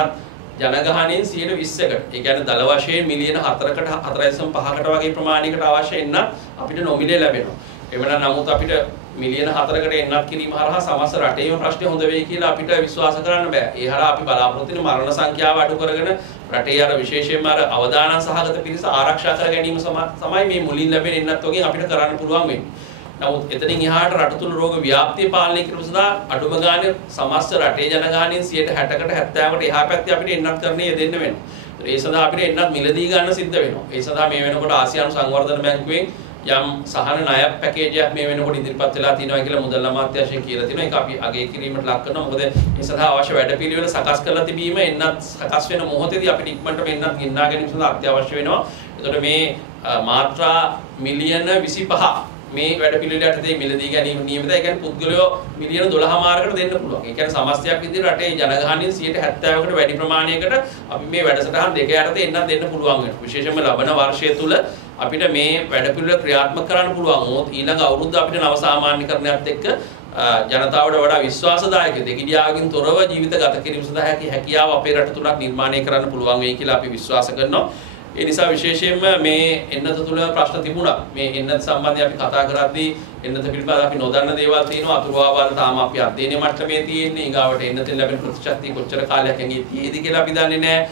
ජනගහනයෙන් 20%කට. ඒ කියන්නේ දල වශයෙන් මිලියන 4කට 4.5කට වගේ ප්‍රමාණයකට අවශ්‍ය එන්නත් අපිට නොමිලේ ලැබෙනවා. එවනම් නමුත් අපිට මිලියන 4කට එන්නත් කිරීම හරහා සමස්ත රටේම ප්‍රශ්නේ හොඳ වෙයි කියලා අපිට විශ්වාස කරන්න බෑ. ඒ හරහා අපි බලාපොරොත්තු වෙන මරණ සංඛ්‍යාව අඩු කරගෙන රටේ අර විශේෂයෙන්ම අර අවදානම් සහගත පිරිස ආරක්ෂා කර ගැනීම තමයි මේ මුලින් ලැබෙන එන්නත් වගේ අපිට කරන්න පුළුවන් වෙන්නේ. නමුත් එතනින් එහාට රට තුල රෝග ව්‍යාප්තිය පාලනය කිරීම සඳහා අඩුම ගානේ සමස්ත රටේ ජනගහනයෙන් 60%කට 70%කට එහා පැත්තේ අපිට එන්නත් කරන්නේ යෙදෙන්න වෙනවා. ඒ සඳහා අපිට එන්නත් මිලදී ගන්න සිද්ධ වෙනවා. ඒ සඳහා මේ වෙනකොට ආසියානු සංවර්ධන බැංකුවෙන් යම් සහන ණය පැකේජයක් මේ වෙනකොට ඉදිරිපත් වෙලා තියෙනවා කියලා මුදල් අමාත්‍යාංශය කියලා තියෙනවා. ඒක අපි අගය කිරීමට ලක් කරනවා. මොකද ඒ සඳහා අවශ්‍ය වැඩපිළිවෙල සකස් කරලා තිබීම එන්නත් සකස් වෙන මොහොතේදී අපිට ඉක්මනට එන්නත් ගෙනා ගැනීම සඳහා අත්‍යවශ්‍ය වෙනවා. ඒතකොට මේ මාත්‍රා මිලියන 25 මේ වැඩපිළිවෙල යටතේ මිලදී ගැනීම නියමිතයි. ඒ කියන්නේ පුද්ගලයෝ මිලියන 12මාරකට දෙන්න පුළුවන්. ඒ කියන්නේ සමස්තයක් විදිහට රටේ ජනගහනයෙන් 70%කට වැඩි ප්‍රමාණයකට අපි මේ වැඩසටහන් දෙක යටතේ එන්නත් දෙන්න පුළුවන් වෙනවා. විශේෂයෙන්ම ලබන වර්ෂය තුල අපිට මේ වැඩපිළිවෙල ක්‍රියාත්මක කරන්න පුළුවන් වුණොත් ඊළඟ අවුරුද්ද අපිට නව සාමාන්‍යකරණයත් එක්ක ජනතාවට වඩා විශ්වාසදායක දෙගිඩියාවකින් තොරව ජීවිත ගත කිරීම සඳහා හැකියාව අපේ රට තුලක් නිර්මාණය කරන්න පුළුවන් වෙයි කියලා අපි විශ්වාස කරනවා. ඒ නිසා විශේෂයෙන්ම මේ එන්නත තුල ප්‍රශ්න තිබුණා. මේ එන්නත සම්බන්ධයෙන් අපි කතා කරද්දී එන්නත පිළිබඳව අපි නොදන්න දේවල් තියෙනවා. අතුරුවාවල් තාම අපි අධ්‍යයනයේ මට්ටමේ තියෙන්නේ. ඊගාවට එන්නතෙන් ලැබෙන ප්‍රතිශතය කොච්චර කාලයක් ඇඟේ තියෙයිද කියලා අපි දන්නේ නැහැ.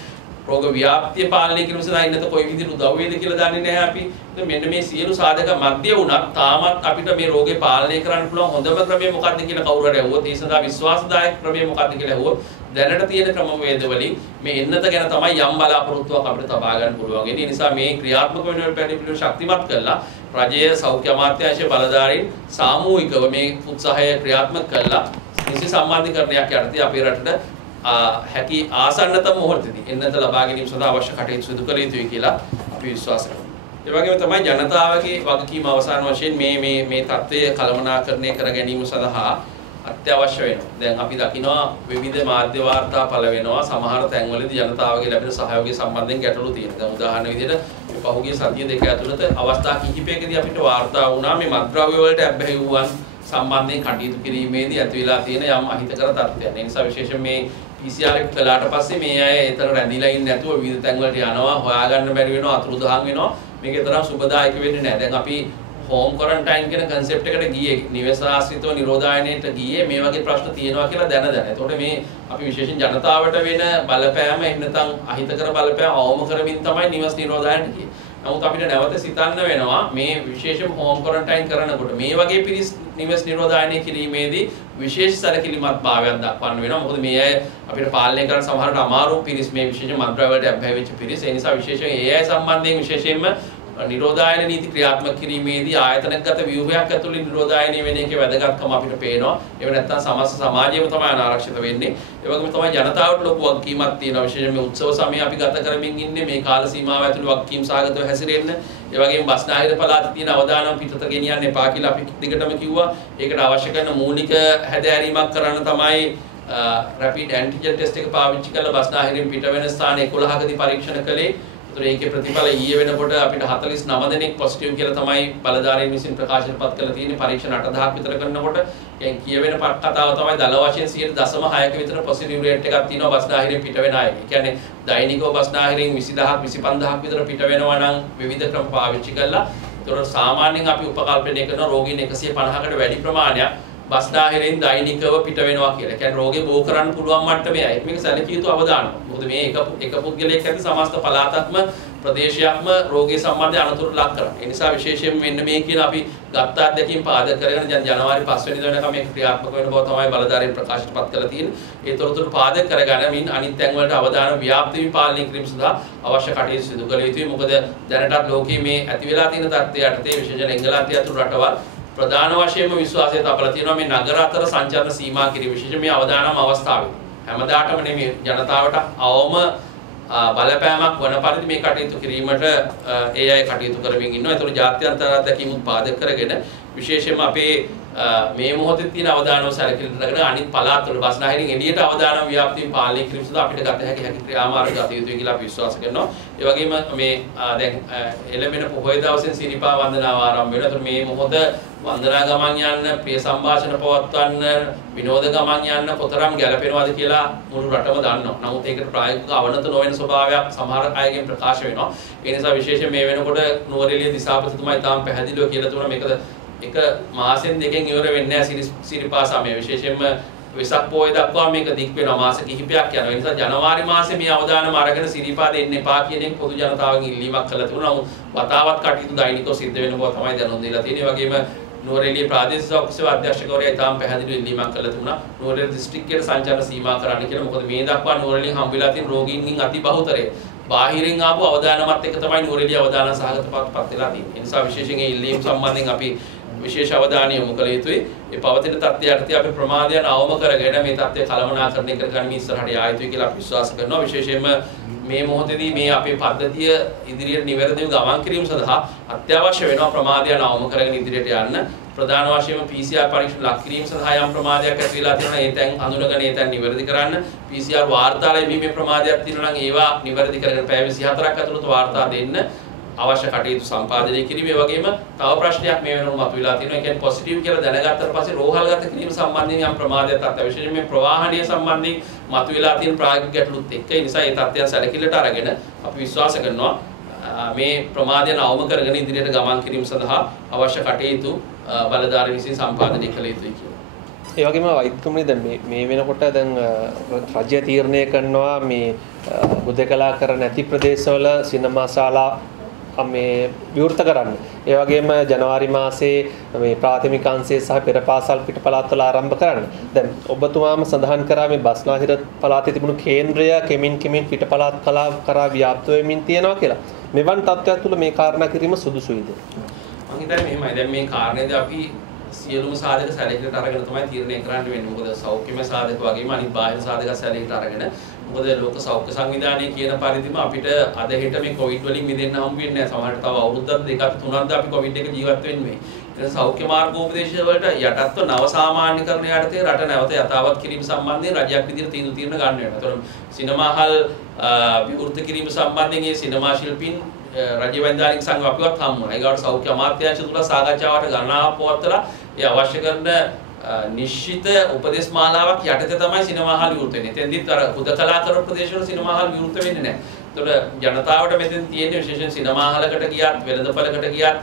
රෝග ව්‍යාප්තිය පාලනය කිරීම සඳහා එන්නත කොයි විදිහට උදව් වේද කියලා දන්නේ නැහැ අපි. මෙන්න මේ සියලු සාධක මැද්දේ වුණත් තාමත් අපිට මේ රෝගේ පාලනය කරන්න පුළුවන් හොඳම ක්‍රමය මොකක්ද කියලා කවුරු හරි අහුවොත් ඒ සඳහා විශ්වාසදායක ක්‍රමය මොකක්ද කියලා අහුවොත් දැනට තියෙන ක්‍රමවේද වලින් මේ එන්නත ගැන තමයි යම් බලාපොරොත්තුවක් අපිට තබා ගන්න පුළුවන්. ඒ නිසා මේ ක්‍රියාත්මක වෙන පිළිවෙල ශක්තිමත් කරලා රජයේ සෞඛ්‍ය අමාත්‍යාංශය බලධාරීන් සාමූහිකව මේ උත්සාහය ක්‍රියාත්මක කළා. නිසි සම්මාධිකරණයක් යටතේ අපේ රටට හැකි ආසන්නතම මොහොතේදී එන්නත ලබා ගැනීම සඳහා අවශ්‍ය කටයුතු සිදු කළ යුතුයි කියලා අපි විශ්වාස කරනවා. ඒ වගේම තමයි ජනතාවගේ වගකීම අවසාන වශයෙන් මේ තත්ත්වය කළමනාකරණය කර ගැනීම සඳහා අත්‍යවශ්‍ය වෙනවා. දැන් අපි දකිනවා විවිධ මාධ්‍ය වාර්තා පළ වෙනවා. සමහර තැන්වලදී ජනතාවගේ ලැබෙන සහයෝගය සම්බන්ධයෙන් ගැටලු තියෙනවා. දැන් උදාහරණ විදිහට මේ පහුගිය සතිය දෙක ඇතුළත අවස්ථා කිහිපයකදී අපිට වාර්තා වුණා මේ මත්ද්‍රව්‍ය වලට ඇබ්බැහි වූවන් සම්බන්ධයෙන් කටයුතු කිරීමේදී ඇති වෙලා තියෙන යම් අහිතකර තත්ත්වයන්. ඒ නිසා විශේෂයෙන් මේ PCR එක කළාට පස්සේ මේ අය ඒතර රැඳිලා ඉන්නේ නැතුව විවිධ තැන්වලට යනවා, හොයාගන්න බැරි වෙනවා, අතුරුදහන් වෙනවා. මේකේ තරම් සුබදායක වෙන්නේ නැහැ. දැන් අපි හෝම් ක්වරන්ටයින් කියන concept එකට ගියේ නිවස ආශ්‍රිතව නිරෝධායනයට ගියේ මේ වගේ ප්‍රශ්න තියෙනවා කියලා දැන. එතකොට මේ අපි විශේෂයෙන් ජනතාවට වෙන බලපෑම එන්නතම් අහිතකර බලපෑම අවම කරමින් තමයි නිවස් නිරෝධායනයට ගියේ. නමුත් අපිට නැවත සිතන්න වෙනවා මේ විශේෂම හෝම් ක්වරන්ටයින් කරනකොට මේ වගේ පිරිස් නිවස් නිරෝධායනය කිරීමේදී විශේෂ සැලකිලිමත් භාවයක් දක්වන්න වෙනවා. මොකද මේ අය අපිට පාලනය කරන්න සමහරට අමාරු පිරිස් මේ විශේෂ මත්ද්‍රව්‍ය වලට ඇබ්බැහි වෙච්ච පිරිස්. ඒ නිසා විශේෂයෙන් ඒ අය සම්බන්ධයෙන් විශේෂයෙන්ම නිරෝධායන නීති ක්‍රියාත්මක කිරීමේදී ආයතනගත ව්‍යුහයක් ඇතුළේ නිරෝධායනය වෙන එකේ වැදගත්කම අපිට පේනවා. ඒක නැත්තම් සමස්ත සමාජයම තමයි අනාරක්ෂිත වෙන්නේ. ඒ වගේම තමයි ජනතාවට ලොකු වගකීමක් තියෙනවා. විශේෂයෙන් මේ උත්සව සමය අපි ගත කරමින් ඉන්නේ මේ කාල සීමාව ඇතුළේ වගකීම් සාගතව හැසිරෙන්න. ඒ වගේම බස්නාහිර පළාතේ තියෙන අවදානම් පිටත ගෙනියන්න එපා කියලා අපි දිගටම කිව්වා. ඒකට අවශ්‍ය කරන මූලික හැදෑරීමක් කරන්න තමයි රැපිඩ් ඇන්ටිජන් ටෙස්ට් එක පාවිච්චි කරලා බස්නාහිරින් පිට වෙන ස්ථාන 11කදී පරීක්ෂණ කළේ. ඒතර ඒකේ ප්‍රතිඵල ඊයේ වෙනකොට අපිට 49 දෙනෙක් පොසිටිව් කියලා තමයි බලධාරීන් විසින් ප්‍රකාශනපත් කරලා තියෙන්නේ. පරීක්ෂණ 8000ක් විතර කරනකොට දැන් කියවෙන කතාව තමයි දල වශයෙන් 0.6ක විතර පොසිටිව් රේට් එකක් තියෙනවා බස්නාහිරෙන් පිට වෙන අය. ඒ කියන්නේ දෛනිකව බස්නාහිරෙන් 20000ක් 25000ක් විතර පිට වෙනවා නම් විවිධ ක්‍රම පාවිච්චි කරලා. ඒතර සාමාන්‍යයෙන් අපි උපකල්පනය කරන රෝගීන් 150කට වැඩි ප්‍රමාණයක් බස්නාහිරෙන් දෛනිකව පිට වෙනවා කියලා. ඒ කියන්නේ රෝගේ බෝ කරන්න පුළුවන් මට්ටමේ අය. මේක සැලකිය යුතු අවදානමක්. මොකද මේ එක පුද්ගලයෙක් ඇති සමස්ත පළාතක්ම ප්‍රදේශයක්ම රෝගී සම්බන්ධ අනතුරු ලක් කරනවා. ඒ නිසා විශේෂයෙන් මෙන්න මේ කියන අපි ගත්ත අත්දැකීම් පාදක කරගෙන දැන් ජනවාරි 5 වෙනිදා වෙනකම් මේක ක්‍රියාත්මක වෙන බව තමයි බලධාරීන් ප්‍රකාශනපත් කරලා තියෙන්නේ. ඒ තොරතුරු පාදක කරගැනීමෙන් අනිත් තැන් වලට අවධානය ව්‍යාප්ති පාලනය කිරීම සඳහා අවශ්‍ය කටයුතු සිදු කළ යුතුයි. මොකද දැනටත් ලෝකයේ මේ ඇති වෙලා තියෙන තත්ත්වයට යටතේ විශේෂයෙන් එංගලන්තය ඇතුළු රටවල් ප්‍රධාන වශයෙන්ම විශ්වාසය තබලා තියෙනවා මේ නගර අතර සංචාරන සීමා කිරීම විශේෂයෙන් මේ අවදානම් අවස්ථාවේ. හැමදාටම නෙමෙයි ජනතාවට අවම බලපෑමක් වන පරිදි මේ කටයුතු කිරීමට ඒ අය කටයුතු කරමින් ඉන්නවා. ඒතර ජාත්‍යන්තර අත්දැකීම් උත්පාදක කරගෙන විශේෂයෙන්ම අපේ මේ මොහොතේ තියෙන අවදානම සැලකිලිට අරගෙන අනිත් පළාත්වල බස්නාහිරින් එළියට අවදානම් ව්‍යාප්තිය පාලනය කිරීම සඳහා අපිට ගත හැකි ක්‍රියාමාර්ග ගත යුතුයි කියලා අපි විශ්වාස කරනවා. ඒ වගේම මේ දැන් එළඹෙන පොහොය දවසේ සිරිපා වන්දනාව ආරම්භ වෙනවා. ඒතර මේ මොහොත වන්දනා ගමන් යන්න, ප්‍රිය සංഭാෂණ පවත්වන්න, විනෝද ගමන් යන්න කොතරම් ගැළපෙනවද කියලා මුළු රටම දන්නවා. නමුත් ඒකට ප්‍රායෝගික අවනත නොවන ස්වභාවයක් සමහර අයගෙන් ප්‍රකාශ වෙනවා. ඒ නිසා විශේෂයෙන් මේ වෙනකොට නුවරඑළිය දිසාපතිතුමා තාම පැහැදිලිව කියලා තුන මේක එක මාසෙන් දෙකෙන් ඉවර වෙන්නේ නැහැ සිරිපා සමය. විශේෂයෙන්ම වෙසක් පොය දක්වා මේක දික් වෙනවා මාස කිහිපයක් යනවා. ඒ නිසා ජනවාරි මාසේ මේ අවදානම අරගෙන සිරිපා දෙන්න එපා කියන එක පොදු ජනතාවගෙන් ඉල්ලීමක් කළා තිබුණා. නමුත් වතාවත් කටයුතු දෛනිකව සිද්ධ වෙන බව තමයි දැනුම් දීලා තියෙන්නේ. ඒ වගේම නුවරඑළිය ප්‍රාදේශීය සෞඛ්‍ය සේවා අධ්‍යක්ෂකවරයා ඊටාම් පැහැදිලිව ඉල්ලීමක් කළා තිබුණා. නුවරඑළිය දිස්ත්‍රික්කයේ සංචාරන සීමා කරන්න කියලා. මොකද මේ දක්වා නුවරඑළියෙන් හම්බ වෙලා තියෙන රෝගීන්ගෙන් අති බහුතරය බාහිරින් ආපු අවදානමත් එක තමයි නුවරඑළිය අවදාන සහගතපත් වෙලා තියෙන්නේ. ඒ නිසා විශේෂයෙන් මේ ඉල්ලීම් සම්බන්ධයෙන් අපි විශේෂ අවධානය යොමු කළ යුතුයි. ඒ පවතින තත්ත්වයට යටතේ අපි ප්‍රමාදයන් අවම කරගෙන මේ තත්ත්වය කළමනාකරණය කරගන්න ඉස්සරහට යා යුතුයි කියලා අපි විශ්වාස කරනවා. විශේෂයෙන්ම මේ මොහොතේදී මේ අපේ පද්ධතිය ඉදිරියට නිවැරදිව ගමන් කිරීම සඳහා අත්‍යවශ්‍ය වෙනවා ප්‍රමාදයන් අවම කරගෙන ඉදිරියට යන්න. ප්‍රධාන වශයෙන්ම PCR පරීක්ෂණ ලක් කිරීම සඳහා යම් ප්‍රමාදයක් ඇති වෙලා තියෙනවා. ඒ තැන් අඳුනගෙන ඒ තැන් නිවැරදි කරන්න. PCR වාර්තා ලැබීමේ ප්‍රමාදයක් තියෙනවා නම් ඒවා නිවැරදි කරගෙන පැය 24ක් ඇතුළත වාර්තා දෙන්න. අවශ්‍ය කටයුතු සම්පාදනය කිරීම. ඒ වගේම තව ප්‍රශ්නයක් මේ වෙනකොට මතුවලා තියෙනවා. ඒ කියන්නේ පොසිටිව් කියලා දැනගත්තට පස්සේ රෝහල්ගත කිරීම සම්බන්ධයෙන් යම් ප්‍රමාදයක් තත්ත්ව විශේෂයෙන් මේ ප්‍රවාහනීය සම්බන්ධයෙන් මතුවලා තියෙන ප්‍රායෝගික ගැටලුත් එක්ක ඒ නිසා මේ තත්ත්වයන් සැලකිල්ලට අරගෙන අපි විශ්වාස කරනවා මේ ප්‍රමාදයන් අවම කරගෙන ඉදිරියට ගමන් කිරීම සඳහා අවශ්‍ය කටයුතු බලධාරීන් විසින් සම්පාදනය කළ යුතුයි කියලා. ඒ වගේම වෛද්‍යකමනේ දැන් මේ වෙනකොට දැන් රජය තීරණය කරනවා මේ හුදකලා කර නැති ප්‍රදේශවල සිනමා ශාලා මේ විවෘත කරන්න. ඒ වගේම ජනවාරි මාසයේ මේ ප්‍රාථමික අංශයේ සහ පෙර පාසල් පිට පළාත්වල ආරම්භ කරන්න. දැන් ඔබතුමාම සඳහන් කරා මේ බස්නාහිර පළාතේ තිබුණු කේන්ද්‍රය කෙමින් පිට පළාත් කලාව කරා ව්‍යාප්ත වෙමින් තියෙනවා කියලා. මෙවන් තත්ත්වයක් තුළ මේ කාරණා කිරීම සුදුසුයිද? මම හිතන්නේ මෙහෙමයි. දැන් මේ කාරණේදී අපි සියලුම සාධක සැලකිලිට අරගෙන තමයි තීරණය කරන්න වෙන්නේ. මොකද සෞඛ්‍යමය සාධක වගේම අනිත් බාහිර සාධක සැලකිලිට අරගෙන මොකද ලෝක සෞඛ්‍ය සංවිධානයේ කියන පරිදිම අපිට අද හෙට මේ කොවිඩ් වලින් මිදෙන්න හම්බ වෙන්නේ නැහැ. සමහරට තව අවුරුද්දක් දෙකක් තුනක්ද අපි කොවිඩ් එක ජීවත් වෙන්නේ. ඒ සෞඛ්‍ය මාර්ගෝපදේශ වලට යටත්ව නව සාමාන්‍යකරණය යටතේ රට නැවත යථාවත් කිරීම සම්බන්ධයෙන් රජයක් විදිහට තීන්දුව ගන්න වෙනවා. ඒතකොට සිනමා හල් විවෘත කිරීම සම්බන්ධයෙන් මේ සිනමා ශිල්පීන් රජ්‍ය වෛද්‍යාලනික සංඝ අපිවත් හමු වුණා. ඒකට සෞඛ්‍ය අමාත්‍යාංශ තුල සාකච්ඡාවට ගණනාවක් පවත්වලා ඒ අවශ්‍ය කරන නිශ්චිත උපදේශ මාලාවක් යටතේ තමයි සිනමා හල් විවෘත වෙන්නේ. එතෙන්දිත් අර හුදකලා කර ප්‍රදේශවල සිනමා හල් විවෘත වෙන්නේ නැහැ. ඒතකොට ජනතාවට මෙතෙන් තියෙන විශේෂයෙන් සිනමා හලකට ගියත් වෙළඳපළකට ගියත්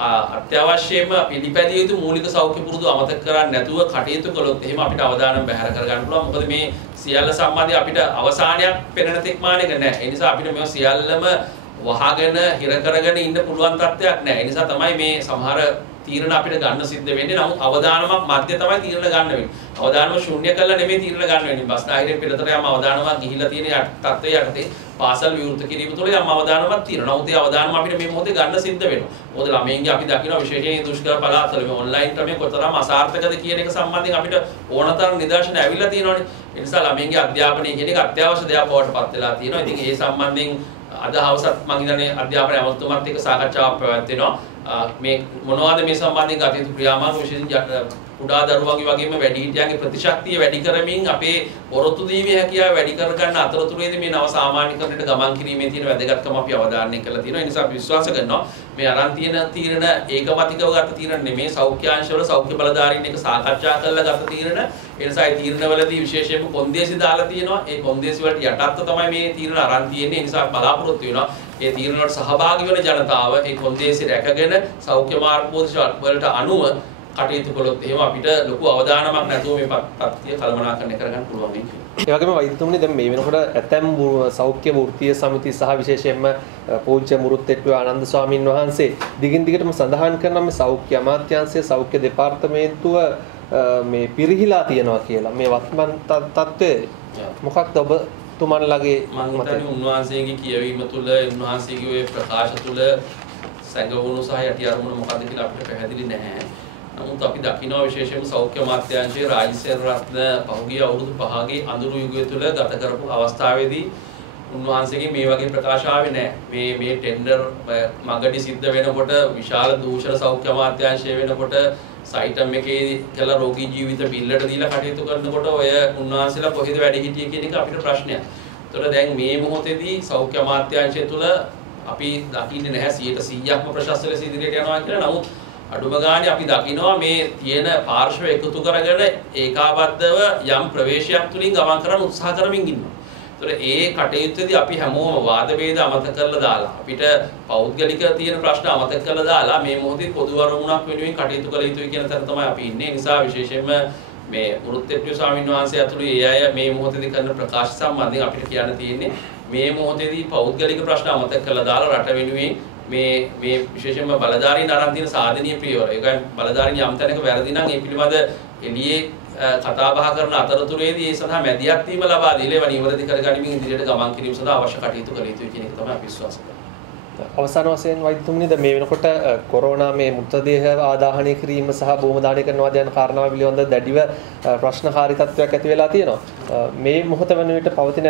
අත්‍යවශ්‍යම පිළිපැදිය යුතු මූලික සෞඛ්‍ය පුරුදු අමතක කරන්නේ නැතුව කටයුතු කළොත් එහෙම අපිට අවදානම් බැහැර කරගන්න පුළුවන්. මොකද මේ සියල්ල සම්බන්ධයෙන් අපිට අවසානයක් පෙනෙන තෙක් මානෙක නැහැ. ඒ නිසා අපිට මේ සියල්ලම වහගෙන හිර කරගෙන ඉන්න පුළුවන් තත්ත්වයක් නැහැ. ඒ නිසා තමයි මේ සමහර තීරණ අපිට ගන්න සිද්ධ වෙන්නේ. නමුත් අවදානමක් මැද තමයි තීරණ ගන්න වෙන්නේ. අවදානම ශූන්‍ය කළා නෙමෙයි තීරණ ගන්න වෙන්නේ. බස්නාහිරේ පිටතට යම් අවදානමක් ගිහිලා තියෙන තත්ත්වයේ යටතේ පාසල් විවෘත කිරීම තුළ යම් අවදානමක් තියෙනවා. නමුත් ඒ අවදානම අපිට මේ මොහොතේ ගන්න සිද්ධ වෙනවා. මොකද ළමයින්ගේ අපි දකිනවා විශේෂයෙන් දුෂ්කර පළාත්වල මේ ඔන්ලයින් ක්‍රමය කොතරම් අසාර්ථකද කියන එක සම්බන්ධයෙන් අපිට ඕනතරම් නිදර්ශන ඇවිල්ලා තියෙනවානේ. ඒ නිසා ළමයින්ගේ අධ්‍යාපනය කියන එක අත්‍යවශ්‍ය දෙයක් බවට පත් වෙලා තියෙනවා. ඉතින් ඒ සම්බන්ධයෙන් අද හවසත් මම හිතන්නේ අධ්‍යාපන අමාත්‍යතුමාත් එක්ක සාකච්ඡාවක් පැවැත්වෙනවා. මේ මොනවද මේ සම්බන්ධයෙන් ගත යුතු ක්‍රියාමාර්ග විශේෂයෙන් කුඩා දරුවන්ගේ වගේම වැඩිහිටියන්ගේ ප්‍රතිශක්තිය වැඩි කරමින් අපේ ඔරොත්තු දීමේ හැකියාව වැඩි කර ගන්න අතරතුරේදී මේ නව සාමාන්‍යකරණයට ගමන් කිරීමේ තියෙන වැදගත්කම අපි අවධාරණය කරලා තියෙනවා. ඒ නිසා අපි විශ්වාස කරනවා මේ අරන් තියෙන තීරණ ඒකමතිකව ගත තීරණ නෙමේ සෞඛ්‍යාංශවල සෞඛ්‍ය බලධාරීන් එක සාකච්ඡා කරලා ගත තීරණ. ඒ නිසා ඒ තීරණවලදී විශේෂයෙන්ම කොන්දේසි දාලා තියෙනවා. ඒ කොන්දේසි වලට යටත්ව තමයි මේ තීරණ අරන් තියෙන්නේ. ඒ නිසා බලාපොරොත්තු වෙනවා ඒ තීරණ වලට සහභාගී වෙන ජනතාව ඒ කොන්දේසි රැකගෙන සෞඛ්‍ය මාර්ගෝපදේශ වලට අනුව කටයුතු කළොත් එහෙම අපිට ලොකු අවදානමක් නැතුව මේ පත්‍ය කළමනාකරණය කරගන්න පුළුවන් වෙයි. ඒ වගේම වෛද්‍යතුමනි දැන් මේ වෙනකොට ඇතැම් සෞඛ්‍ය වෘත්තීය සමිති සහ විශේෂයෙන්ම පූජ්‍ය මුරුත්තෙට්ටුවේ ආනන්ද ස්වාමින් වහන්සේ දිගින් දිගටම සඳහන් කරනවා මේ සෞඛ්‍ය අමාත්‍යාංශය සෞඛ්‍ය දෙපාර්තමේන්තුව මේ පිරිහිලා තියෙනවා කියලා. මේ වත්මන් තත්ත්වය මොකක්ද ඔබ තුමන්ලගේ මම හිතන්නේ උන්වහන්සේගේ කියවීම තුළ උන්වහන්සේගේ ප්‍රකාශ තුළ සැඟවුණු සහ යටි අරමුණ මොකක්ද කියලා අපිට පැහැදිලි නැහැ. නමුත් අපි දකිනවා විශේෂයෙන්ම සෞඛ්‍ය අමාත්‍යාංශයේ රාජසේන රත්න පහුගිය අවුරුදු 5ගේ අඳුරු යුගය තුළ ගත කරපු අවස්ථාවේදී උන්වහන්සේගේ මේ වගේ ප්‍රකාශ ආවේ නැහැ. මේ ටෙන්ඩර් මගදී සිද්ධ වෙනකොට විශාල දූෂණ සෞඛ්‍ය අමාත්‍යාංශය වෙනකොට සයිටම් එකේ කළ රෝගී ජීවිත බිල්ලට දීලා කටයුතු කරනකොට ඔය උන්වහන්සේලා කොහෙද වැඩ හිටියේ කියන එක අපිට ප්‍රශ්නයක්. ඒතර දැන් මේ මොහොතේදී සෞඛ්‍ය අමාත්‍යාංශය තුළ අපි දකින්නේ නැහැ 100%ක්ම ප්‍රශස්ත ලෙස ඉදිරියට යනවා කියලා. නමුත් අඩුම ගානේ අපි දකිනවා මේ තියෙන පාර්ශ්ව එකතු කරගෙන ඒකාබද්ධව යම් ප්‍රවේශයක් තුලින් ගමන් කරන්න උත්සාහ කරමින් ඉන්නවා. ඒතර ඒ කටයුත්තේදී අපි හැමෝම වාද වේද අමතක කරලා දාලා අපිට පෞද්ගලික තියෙන ප්‍රශ්න අමතක කරලා දාලා මේ මොහොතේ පොදු අරමුණක් වෙනුවෙන් කටයුතු කළ යුතුයි කියන තැන තමයි අපි ඉන්නේ. ඒ නිසා විශේෂයෙන්ම මේ මුරුත්තෙට්ටුවේ ස්වාමීන් වහන්සේ ඇතුළු ඒ අය මේ මොහොතේදී කරන ප්‍රකාශ සම්බන්ධයෙන් අපිට කියන්න තියෙන්නේ මේ මොහොතේදී පෞද්ගලික ප්‍රශ්න අමතක කරලා දාලා රට වෙනුවෙන් මේ විශේෂයෙන්ම බලධාරීන් ආරම්භ තියෙන සාධනීය පියවර. ඒ කියන්නේ බලධාරීන් යම් තැනක වැරදි නම් ඒ පිළිබඳ එළියේ කතා බහ කරන අතරතුරේදී ඒ සඳහා මැදිහත් වීම ලබා දීලා ඒවා නිවැරදි කරගනිමින් ඉදිරියට ගමන් කිරීම සඳහා අවශ්‍ය කටයුතු කළ යුතුයි කියන එක තමයි අපි විශ්වාස කරන්නේ. අවසාන වශයෙන් වෛද්‍යතුමනි දැන් මේ වෙනකොට කොරෝනා මේ මෘතදේහ ආදාහනය කිරීම සහ බොහොම දාණය කරනවා යන කාරණාව පිළිබඳව දැඩිව ප්‍රශ්නකාරී තත්ත්වයක් ඇති වෙලා තියෙනවා. මේ මොහොත වන විට පවතින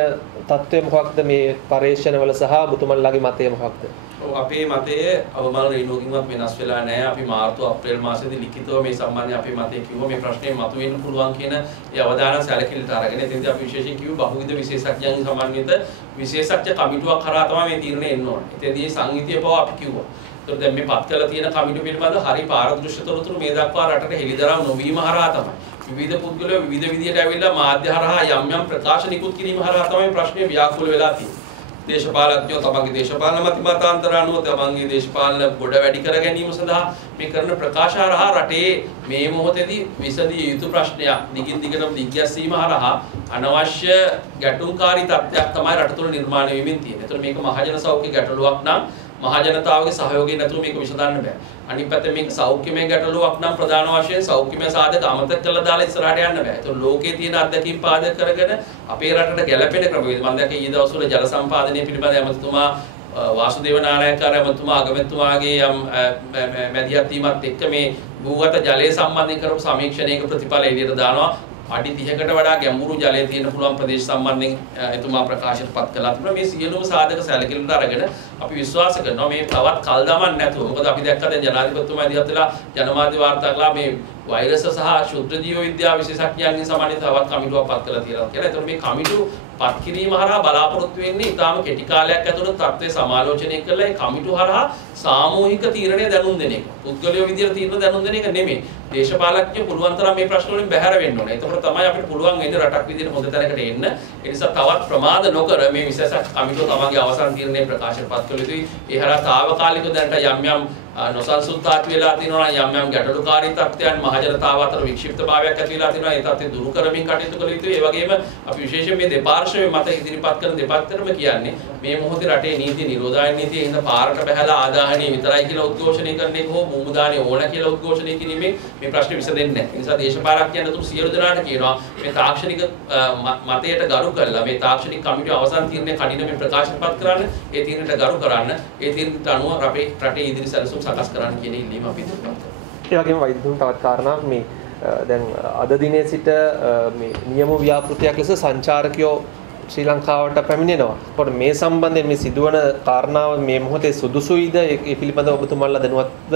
තත්ත්වය මොකක්ද මේ පරීක්ෂණවල සහ ඔබතුමන්ලාගේ මතය මොකක්ද? අපේ මතය අවමල් රේණුවකින්වත් වෙනස් වෙලා නැහැ. අපි මාර්තු අප්‍රේල් මාසයේදී ලිඛිතව මේ සම්බන්ධයෙන් අපේ මතය කිව්වා. මේ ප්‍රශ්නේ මතුවෙන්න පුළුවන් කියන ඒ අවධානය සැලකිලිට අරගෙන එතෙන්දී අපි විශේෂයෙන් කිව්වා බහුවිධ විශේෂඥයන් සමන්විත විශේෂඥ කමිටුවක් කරා තමයි මේ තීරණය එන්න ඕනේ. එතෙන්දී සංහිතිය බව අපි කිව්වා. ඒතර දැන් මේ පත් කළ තියෙන කමිටු පිළිබඳ හරි පාරදෘශ්‍ය තොරතුරු මේ දක්වා රටට හෙළිදරව් නොවීම හරහා තමයි. විවිධ පුද්ගලයෝ විවිධ විදියට ඇවිල්ලා මාධ්‍ය හරහා යම් ප්‍රකාශ නිකුත් කිරීම හරහා තමයි ප්‍රශ්නේ ව්‍යාකූල වෙලා තියෙන්නේ. දේශපාලඥයෝ තමන්ගේ දේශපාලන මතිමතාන්තර අනුව තමන්ගේ දේශපාලන ගොඩ වැඩි කර ගැනීම සඳහා මේ කරන ප්‍රකාශ හරහා රටේ මේ මොහොතේදී විසඳිය යුතු ප්‍රශ්නයක් දිගින් දිගටම දිග්ගැස්සීම හරහා අනවශ්‍ය ගැටුම්කාරී තත්ත්වයක් තමයි රට තුළ නිර්මාණය වෙමින් තියෙන්නේ. ඒතර මේක මහජන සෞඛ්‍ය ගැටලුවක් නම් මහජනතාවගේ සහයෝගය නැතුව මේක විසඳන්න බෑ. අනිත් පැත්තෙන් මේක සෞඛ්‍යමය ගැටලුවක් නම් ප්‍රධාන වශයෙන් සෞඛ්‍යමය සාධක අමතක කරලා දාලා ඉස්සරහට යන්න බෑ. ඒතකොට ලෝකයේ තියෙන අත්දැකීම් පාදක කරගෙන අපේ රටට ගැළපෙන ක්‍රමවේද මම දැක්ක ඊයේ දවස්වල ජල සම්පාදනය පිළිබඳ ඇමතිතුමා වාසුදේව නානායක්කාර ඇමතිතුමා අගමැතිතුමාගේ යම් මැදිහත් වීමත් එක්ක මේ භූගත ජලය සම්බන්ධයෙන් කරපු සමීක්ෂණයක ප්‍රතිඵල එළියට දානවා. අඩි 30කට වඩා ගැඹුරු ජලය තියෙන පුළුවන් ප්‍රදේශ සම්බන්ධයෙන් එතුමා ප්‍රකාශයට පත් කළා. තිබුණා මේ සියලුම සාධක සැලකිලිමට අරගෙන අපි විශ්වාස කරනවා මේ තවත් කල් දමන්නේ නැතුව. මොකද අපි දැක්කා දැන් ජනාධිපතිතුමා ඉදිරියට වෙලා ජනමාධ්‍ය වාර්තා කළා මේ වෛරස් සහ ශුද්ධ ජීව විද්‍යාව විශේෂඥයන්ගෙන් සමන්විත තවත් කමිටුවක් පත් කළා කියලා. ඒතකොට මේ කමිටු පත් කිරීම හරහා බලාපොරොත්තු වෙන්නේ ඊටාම කෙටි කාලයක් ඇතුළත තත්ත්වය සමාලෝචනය කරලා ඒ කමිටු හරහා සාමූහික තීරණය දැනුම් දෙන එක. පුද්ගලයෝ විදියට තීරණ දැනුම් දෙන එක නෙමෙයි. දේශපාලඥයෝ පුළුවන් තරම් මේ ප්‍රශ්න වලින් බැහැර වෙන්න ඕනේ. ඒතකොට තමයි අපිට පුළුවන් වෙන්නේ රටක් විදියට හොඳ තැනකට එන්න. ඒ නිසා තවත් ප්‍රමාද නොකර මේ විශේෂ කමිටුව තමන්ගේ අවසන් තීරණය ප්‍රකාශයට පත් කළ යුතුයි. ඒ හරහා తాවකාලිකව දැනට යම් නොසන්සුන්තාත් වෙලා තියෙනවා යම් ගැටලුකාරී තත්ත්වයන් මහජනතාව අතර වික්ෂිප්තභාවයක් ඇති වෙලා තියෙනවා. ඒ තත්ත්වය දුරු කරමින් කටයුතු කළ යුතුයි. ඒ වගේම අපි විශේෂයෙන් මේ දෙපාර්ශ්වයේ මත ඉදිරිපත් කරන දෙපැත්තටම කියන්නේ මේ මොහොතේ රටේ නීති නිරෝධායන නීතිය හිඳ පාරට බහැලා ආදාහණය විතරයි කියලා උද්ඝෝෂණය කරන එක හෝ භූමුදානය ඕන කියලා උද්ඝෝෂණය කිරීමෙන් මේ ප්‍රශ්නේ විසඳෙන්නේ නැහැ. ඒ නිසා දේශපාලකයන් තුරු සියලු දෙනාට කියනවා මේ තාක්ෂණික මතයට ගරු කරලා මේ තාක්ෂණික කමිටුව අවසන් තීරණය කඩිනමින් ප්‍රකාශපත් කරන්න, ඒ තීරණයට ගරු කරන්න, ඒ තීරණයට අනුව රටේ ඉදිරි සැලසුම් සකස් කරන්න කියන ඉල්ලීම අපි ඉදිරිපත් කරනවා. ඒ වගේම වෛද්‍යතුන් තවත් කාරණාවක් මේ දැන් අද දිනේ සිට මේ නියම ව්‍යාපෘතියක් ලෙස සංචාරකයෝ ශ්‍රී ලංකාවට පැමිණෙනවා. ඒකට මේ සම්බන්ධයෙන් මේ සිදුවන කාරණාව මේ මොහොතේ සුදුසුයිද? ඒ පිළිබඳව ඔබතුමාලා දැනුවත්ද?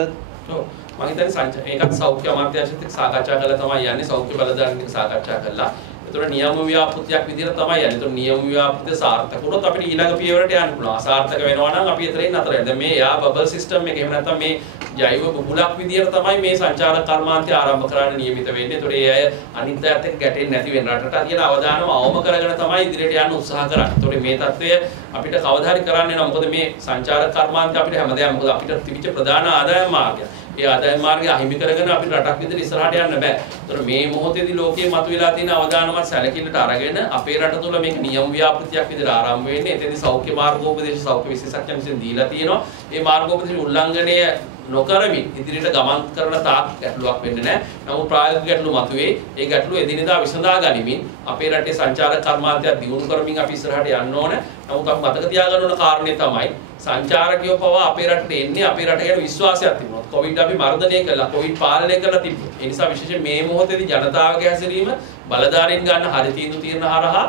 ඔව්. මම හිතන්නේ ඒකත් සෞඛ්‍ය අමාත්‍යාංශයත් එක්ක සාකච්ඡා කරලා තමයි යන්නේ. සෞඛ්‍ය බලධාරීන් එක්ක සාකච්ඡා කළා. ඒතර නියම ව්‍යාපෘතියක් විදිහට තමයි යන්නේ. ඒතර නියම ව්‍යාපෘතිය සාර්ථක වුණොත් අපිට ඊළඟ පියවරට යන්න පුළුවන්. අසාර්ථක වෙනවා නම් අපි එතනින් නතර වෙනවා. දැන් මේ යා බබල් සිස්ටම් එක එහෙම නැත්නම් මේ ජෛව බුබුලක් විදිහට තමයි මේ සංචාරක කර්මාන්තය ආරම්භ කරන්න නියමිත වෙන්නේ. ඒතර ඒ අය අනිත් අයත් එක්ක ගැටෙන්නේ නැති වෙන රටට තියෙන අවදානම අවම කරගෙන තමයි ඉදිරියට යන්න උත්සාහ කරන්නේ. ඒතර මේ தත්ත්වය අපිට කවදා හරි කරන්න වෙනවා. මොකද මේ සංචාරක කර්මාන්තය අපිට හැමදාම මොකද අපිට තිබිච්ච ප්‍රධාන ආදායම් මාර්ගය. ඒ ආදායම් මාර්ගය අහිමි කරගෙන අපිට රටක් විදිහට ඉස්සරහට යන්න බෑ. ඒතර මේ මොහොතේදී ලෝකයේ මතුවලා තියෙන අවදානමත් සැලකිල්ලට අරගෙන අපේ රට තුළ මේක නියම ව්‍යාපෘතියක් විදිහට ආරම්භ වෙන්නේ. එතෙන්දී සෞඛ්‍ය මාර්ගෝපදේශ සෞඛ්‍ය විශේෂඥයන් විසින් දීලා තියෙනවා. මේ මාර්ගෝපදේශ උල්ලංඝනය නොකරමින් ඉදිරියට ගමන් කරන තාක් ගැටලුවක් වෙන්නේ නැහැ. නමුත් ප්‍රායෝගික ගැටලු මතුවේ. ඒ ගැටලු එදිනෙදා විසඳා ගනිමින් අපේ රටේ සංචාරක කර්මාන්තය දියුණු කරමින් අපි ඉස්සරහට යන්න ඕන. නමුත් අපි මතක තියාගන්න ඕන කාරණේ තමයි සංචාරකයෝ පවා අපේ රටට එන්නේ අපේ රට ගැන විශ්වාසයක් තිබුණොත්. කොවිඩ් අපි මර්ධනය කළා, කොවිඩ් පාලනය කරලා තිබ්බා. ඒ නිසා විශේෂයෙන් මේ මොහොතේදී ජනතාවගේ හැසිරීම බලධාරීන් ගන්න හරි තීන්දුව හරහා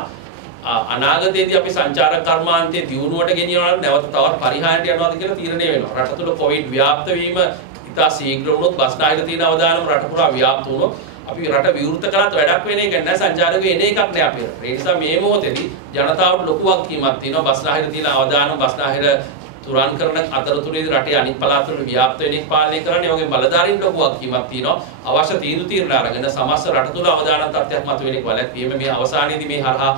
අනාගතයේදී අපි සංචාරක කර්මාන්තයේ දියුණුවට ගෙනියනවා නම් නැවත තවත් පරිහානියට යනවාද කියලා තීරණය වෙනවා. රට තුළ කොවිඩ් ව්‍යාප්ත වීම ඉතා ශීඝ්‍ර වුණොත් බස්නාහිර තියෙන අවදානම රට පුරා ව්‍යාප්ත වුණොත් අපි රට විවෘත කරත් වැඩක් වෙන එක නෑ. සංචාරකයෝ එන එකක් නෑ අපේ රට. ඒ නිසා මේ මොහොතේදී ජනතාවට ලොකු වගකීමක් තියෙනවා. බස්නාහිර තියෙන අවදානම බස්නාහිර තුරන් කරන අතරතුරේදී රටේ අනිත් පළාත්වල ව්‍යාප්ත වෙන එක පාලනය කරන්න. ඒ වගේම බලධාරීන් ලොකු වගකීමක් තියෙනවා. අවශ්‍ය තීරණ අරගෙන සමස්ත රට තුළ අවදානම් තත්ත්වයක් මතුවෙන එක වැළැක්වීම මේ අවසානයේදී මේ හරහා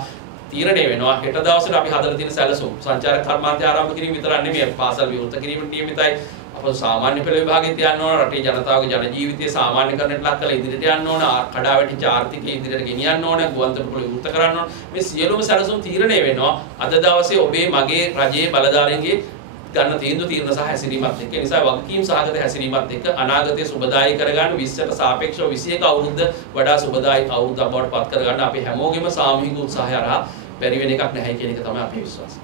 තීරණය වෙනවා. හෙට දවසේ අපි හදලා තියෙන සැලසුම් සංචාරක කර්මාන්තය ආරම්භ කිරීම විතරක් නෙමෙයි පාසල් විවෘත කිරීමට නියමිතයි. අප සාමාන්‍ය පෙළ විභාගෙත් යන්න ඕන. රටේ ජනතාවගේ ජන ජීවිතය සාමාන්‍යකරණයට ලක් කරලා ඉදිරියට යන්න ඕන. කඩාවැටිච්ච ආර්ථිකය ඉදිරියට ගෙනියන්න ඕන. ගුවන්තොටුපළ විවෘත කරන්න ඕන. මේ සියලුම සැලසුම් තීරණය වෙනවා අද දවසේ ඔබේ මගේ රජයේ බලධාරීන්ගේ ගන්න තීරණ සහ හැසිරීමත් එක්ක. ඒ නිසා වගකීම් සහගත හැසිරීමත් එක්ක අනාගතයේ සුබදායී කරගන්න 20ට සාපේක්ෂව 21 අවුරුද්ද වඩා සුබදායී අවුරුද්දක් බවට පත් කරගන්න අපි හැමෝගෙම සාමූහික උත්සාහය හරහා බැරි වෙන එකක් නැහැ කියන එක තමයි අපේ විශ්වාසය.